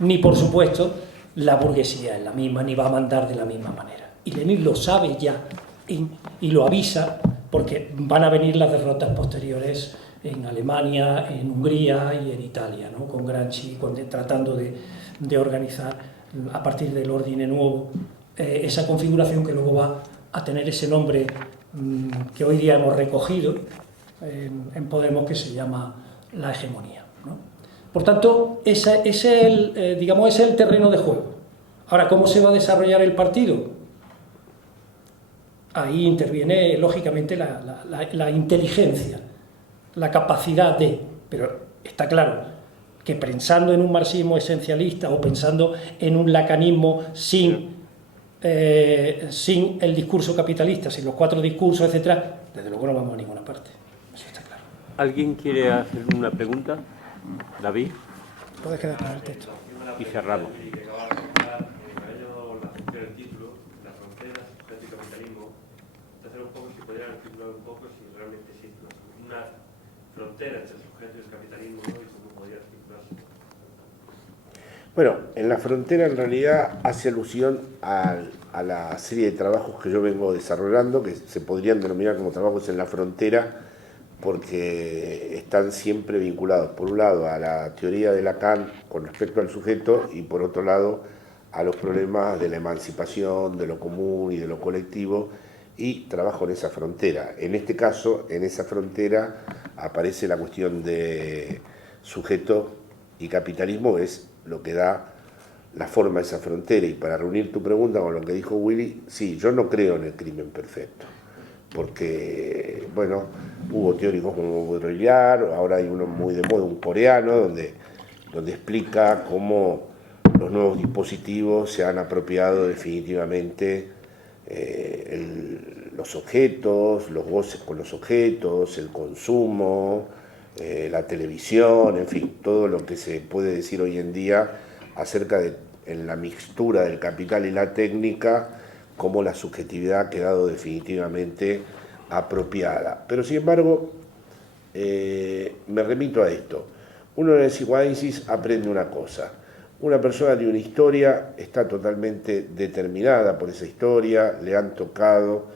Ni, por supuesto, la burguesía es la misma, ni va a mandar de la misma manera. Y Lenin lo sabe ya y lo avisa porque van a venir las derrotas posteriores en Alemania, en Hungría y en Italia, ¿no? Con Gramsci tratando de organizar a partir del orden nuevo esa configuración que luego va a tener ese nombre que hoy día hemos recogido en Podemos, que se llama la hegemonía, ¿no? Por tanto, ese es el terreno de juego. Ahora, ¿cómo se va a desarrollar el partido? Ahí interviene, lógicamente, la inteligencia, la capacidad de... Pero está claro que pensando en un marxismo esencialista o pensando en un lacanismo sin el discurso capitalista, sin los 4 discursos, etcétera, desde luego no vamos a ninguna parte. Eso está claro. ¿Alguien quiere hacer una pregunta? David. Puedes quedar con el texto. Y cerramos. Frontera entre el sujeto y el capitalismo, ¿no? Y cómo podría articularse. Bueno, en la frontera en realidad hace alusión a la serie de trabajos que yo vengo desarrollando, que se podrían denominar como trabajos en la frontera, porque están siempre vinculados, por un lado, a la teoría de Lacan con respecto al sujeto y por otro lado a los problemas de la emancipación, de lo común y de lo colectivo, y trabajo en esa frontera. En este caso, en esa frontera aparece la cuestión de sujeto y capitalismo, es lo que da la forma a esa frontera. Y para reunir tu pregunta con lo que dijo Willy, sí, yo no creo en el crimen perfecto, porque, bueno, hubo teóricos como Baudrillard, ahora hay uno muy de moda, un coreano, donde explica cómo los nuevos dispositivos se han apropiado definitivamente los objetos, los goces con los objetos, el consumo, la televisión, en fin, todo lo que se puede decir hoy en día acerca de en la mixtura del capital y la técnica, cómo la subjetividad ha quedado definitivamente apropiada. Pero sin embargo, me remito a esto. Uno en el psicoanálisis aprende una cosa. Una persona de una historia está totalmente determinada por esa historia, le han tocado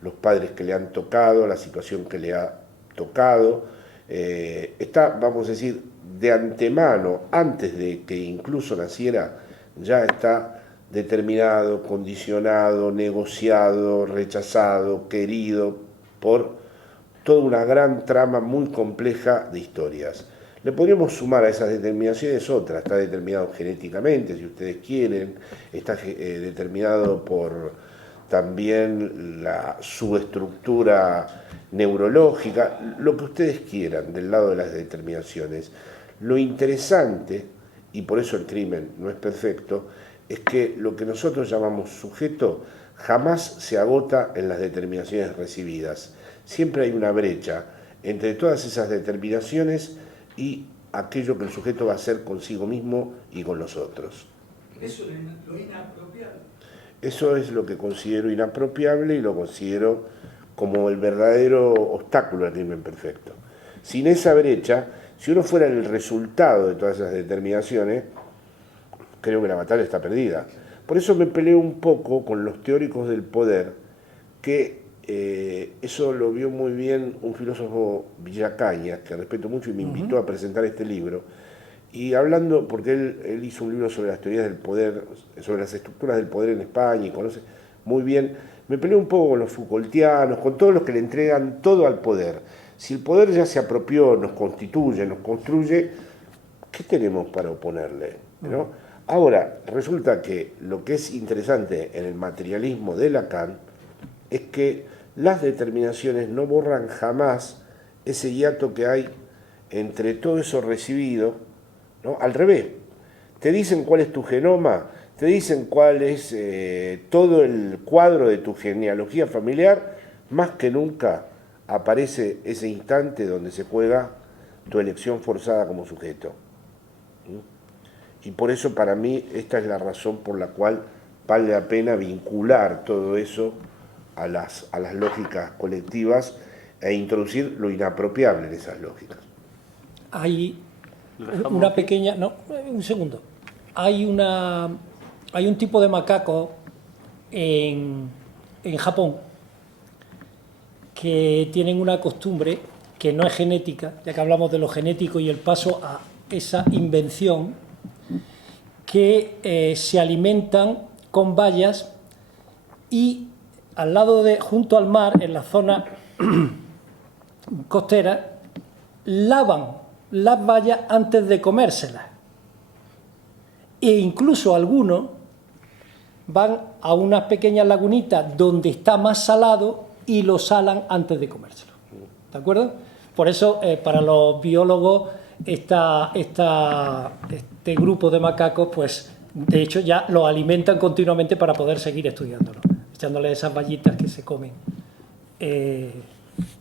los padres que le han tocado, la situación que le ha tocado, está, vamos a decir, de antemano, antes de que incluso naciera, ya está determinado, condicionado, negociado, rechazado, querido por toda una gran trama muy compleja de historias. Le podríamos sumar a esas determinaciones otras. Está determinado genéticamente, si ustedes quieren, está determinado por también la subestructura neurológica, lo que ustedes quieran del lado de las determinaciones. Lo interesante, y por eso el crimen no es perfecto, es que lo que nosotros llamamos sujeto jamás se agota en las determinaciones recibidas. Siempre hay una brecha entre todas esas determinaciones y aquello que el sujeto va a hacer consigo mismo y con los otros. Eso es lo inapropiado. Eso es lo que considero inapropiable y lo considero como el verdadero obstáculo al crimen perfecto. Sin esa brecha, si uno fuera el resultado de todas esas determinaciones, creo que la batalla está perdida. Por eso me peleo un poco con los teóricos del poder, que eso lo vio muy bien un filósofo Villacañas, que respeto mucho y me invitó a presentar este libro, y hablando, porque él hizo un libro sobre las teorías del poder, sobre las estructuras del poder en España, y conoce muy bien, me peleo un poco con los Foucaultianos, con todos los que le entregan todo al poder. Si el poder ya se apropió, nos constituye, nos construye, ¿qué tenemos para oponerle? ¿No? Ahora, resulta que lo que es interesante en el materialismo de Lacan es que las determinaciones no borran jamás ese hiato que hay entre todo eso recibido, ¿no? Al revés, te dicen cuál es tu genoma, te dicen cuál es todo el cuadro de tu genealogía familiar, más que nunca aparece ese instante donde se juega tu elección forzada como sujeto. Y por eso para mí esta es la razón por la cual vale la pena vincular todo eso a las lógicas colectivas e introducir lo inapropiable en esas lógicas. Hay una pequeña... No, un segundo. Hay un tipo de macaco en Japón que tienen una costumbre que no es genética, ya que hablamos de lo genético y el paso a esa invención, que se alimentan con bayas y al lado junto al mar, en la zona costera, lavan las bayas antes de comérselas. E incluso algunos van a unas pequeñas lagunitas donde está más salado y lo salan antes de comérselo. ¿De acuerdo? Por eso, para los biólogos, este grupo de macacos, pues, de hecho, ya lo alimentan continuamente para poder seguir estudiándolo, echándole esas bayitas que se comen.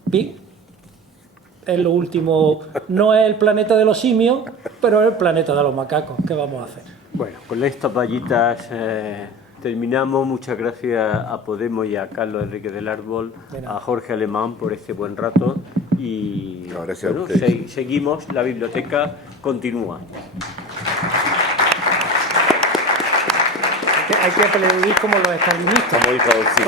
Bien, es lo último. No es el planeta de los simios, pero es el planeta de los macacos. ¿Qué vamos a hacer? Bueno, con estas bayitas terminamos. Muchas gracias a Podemos y a Carlos Enrique del Árbol, a Jorge Alemán por este buen rato y no, gracias bueno, a ustedes. Seguimos, la biblioteca continúa. Hay que aplaudir como los estalinistas. Como dijo, sí.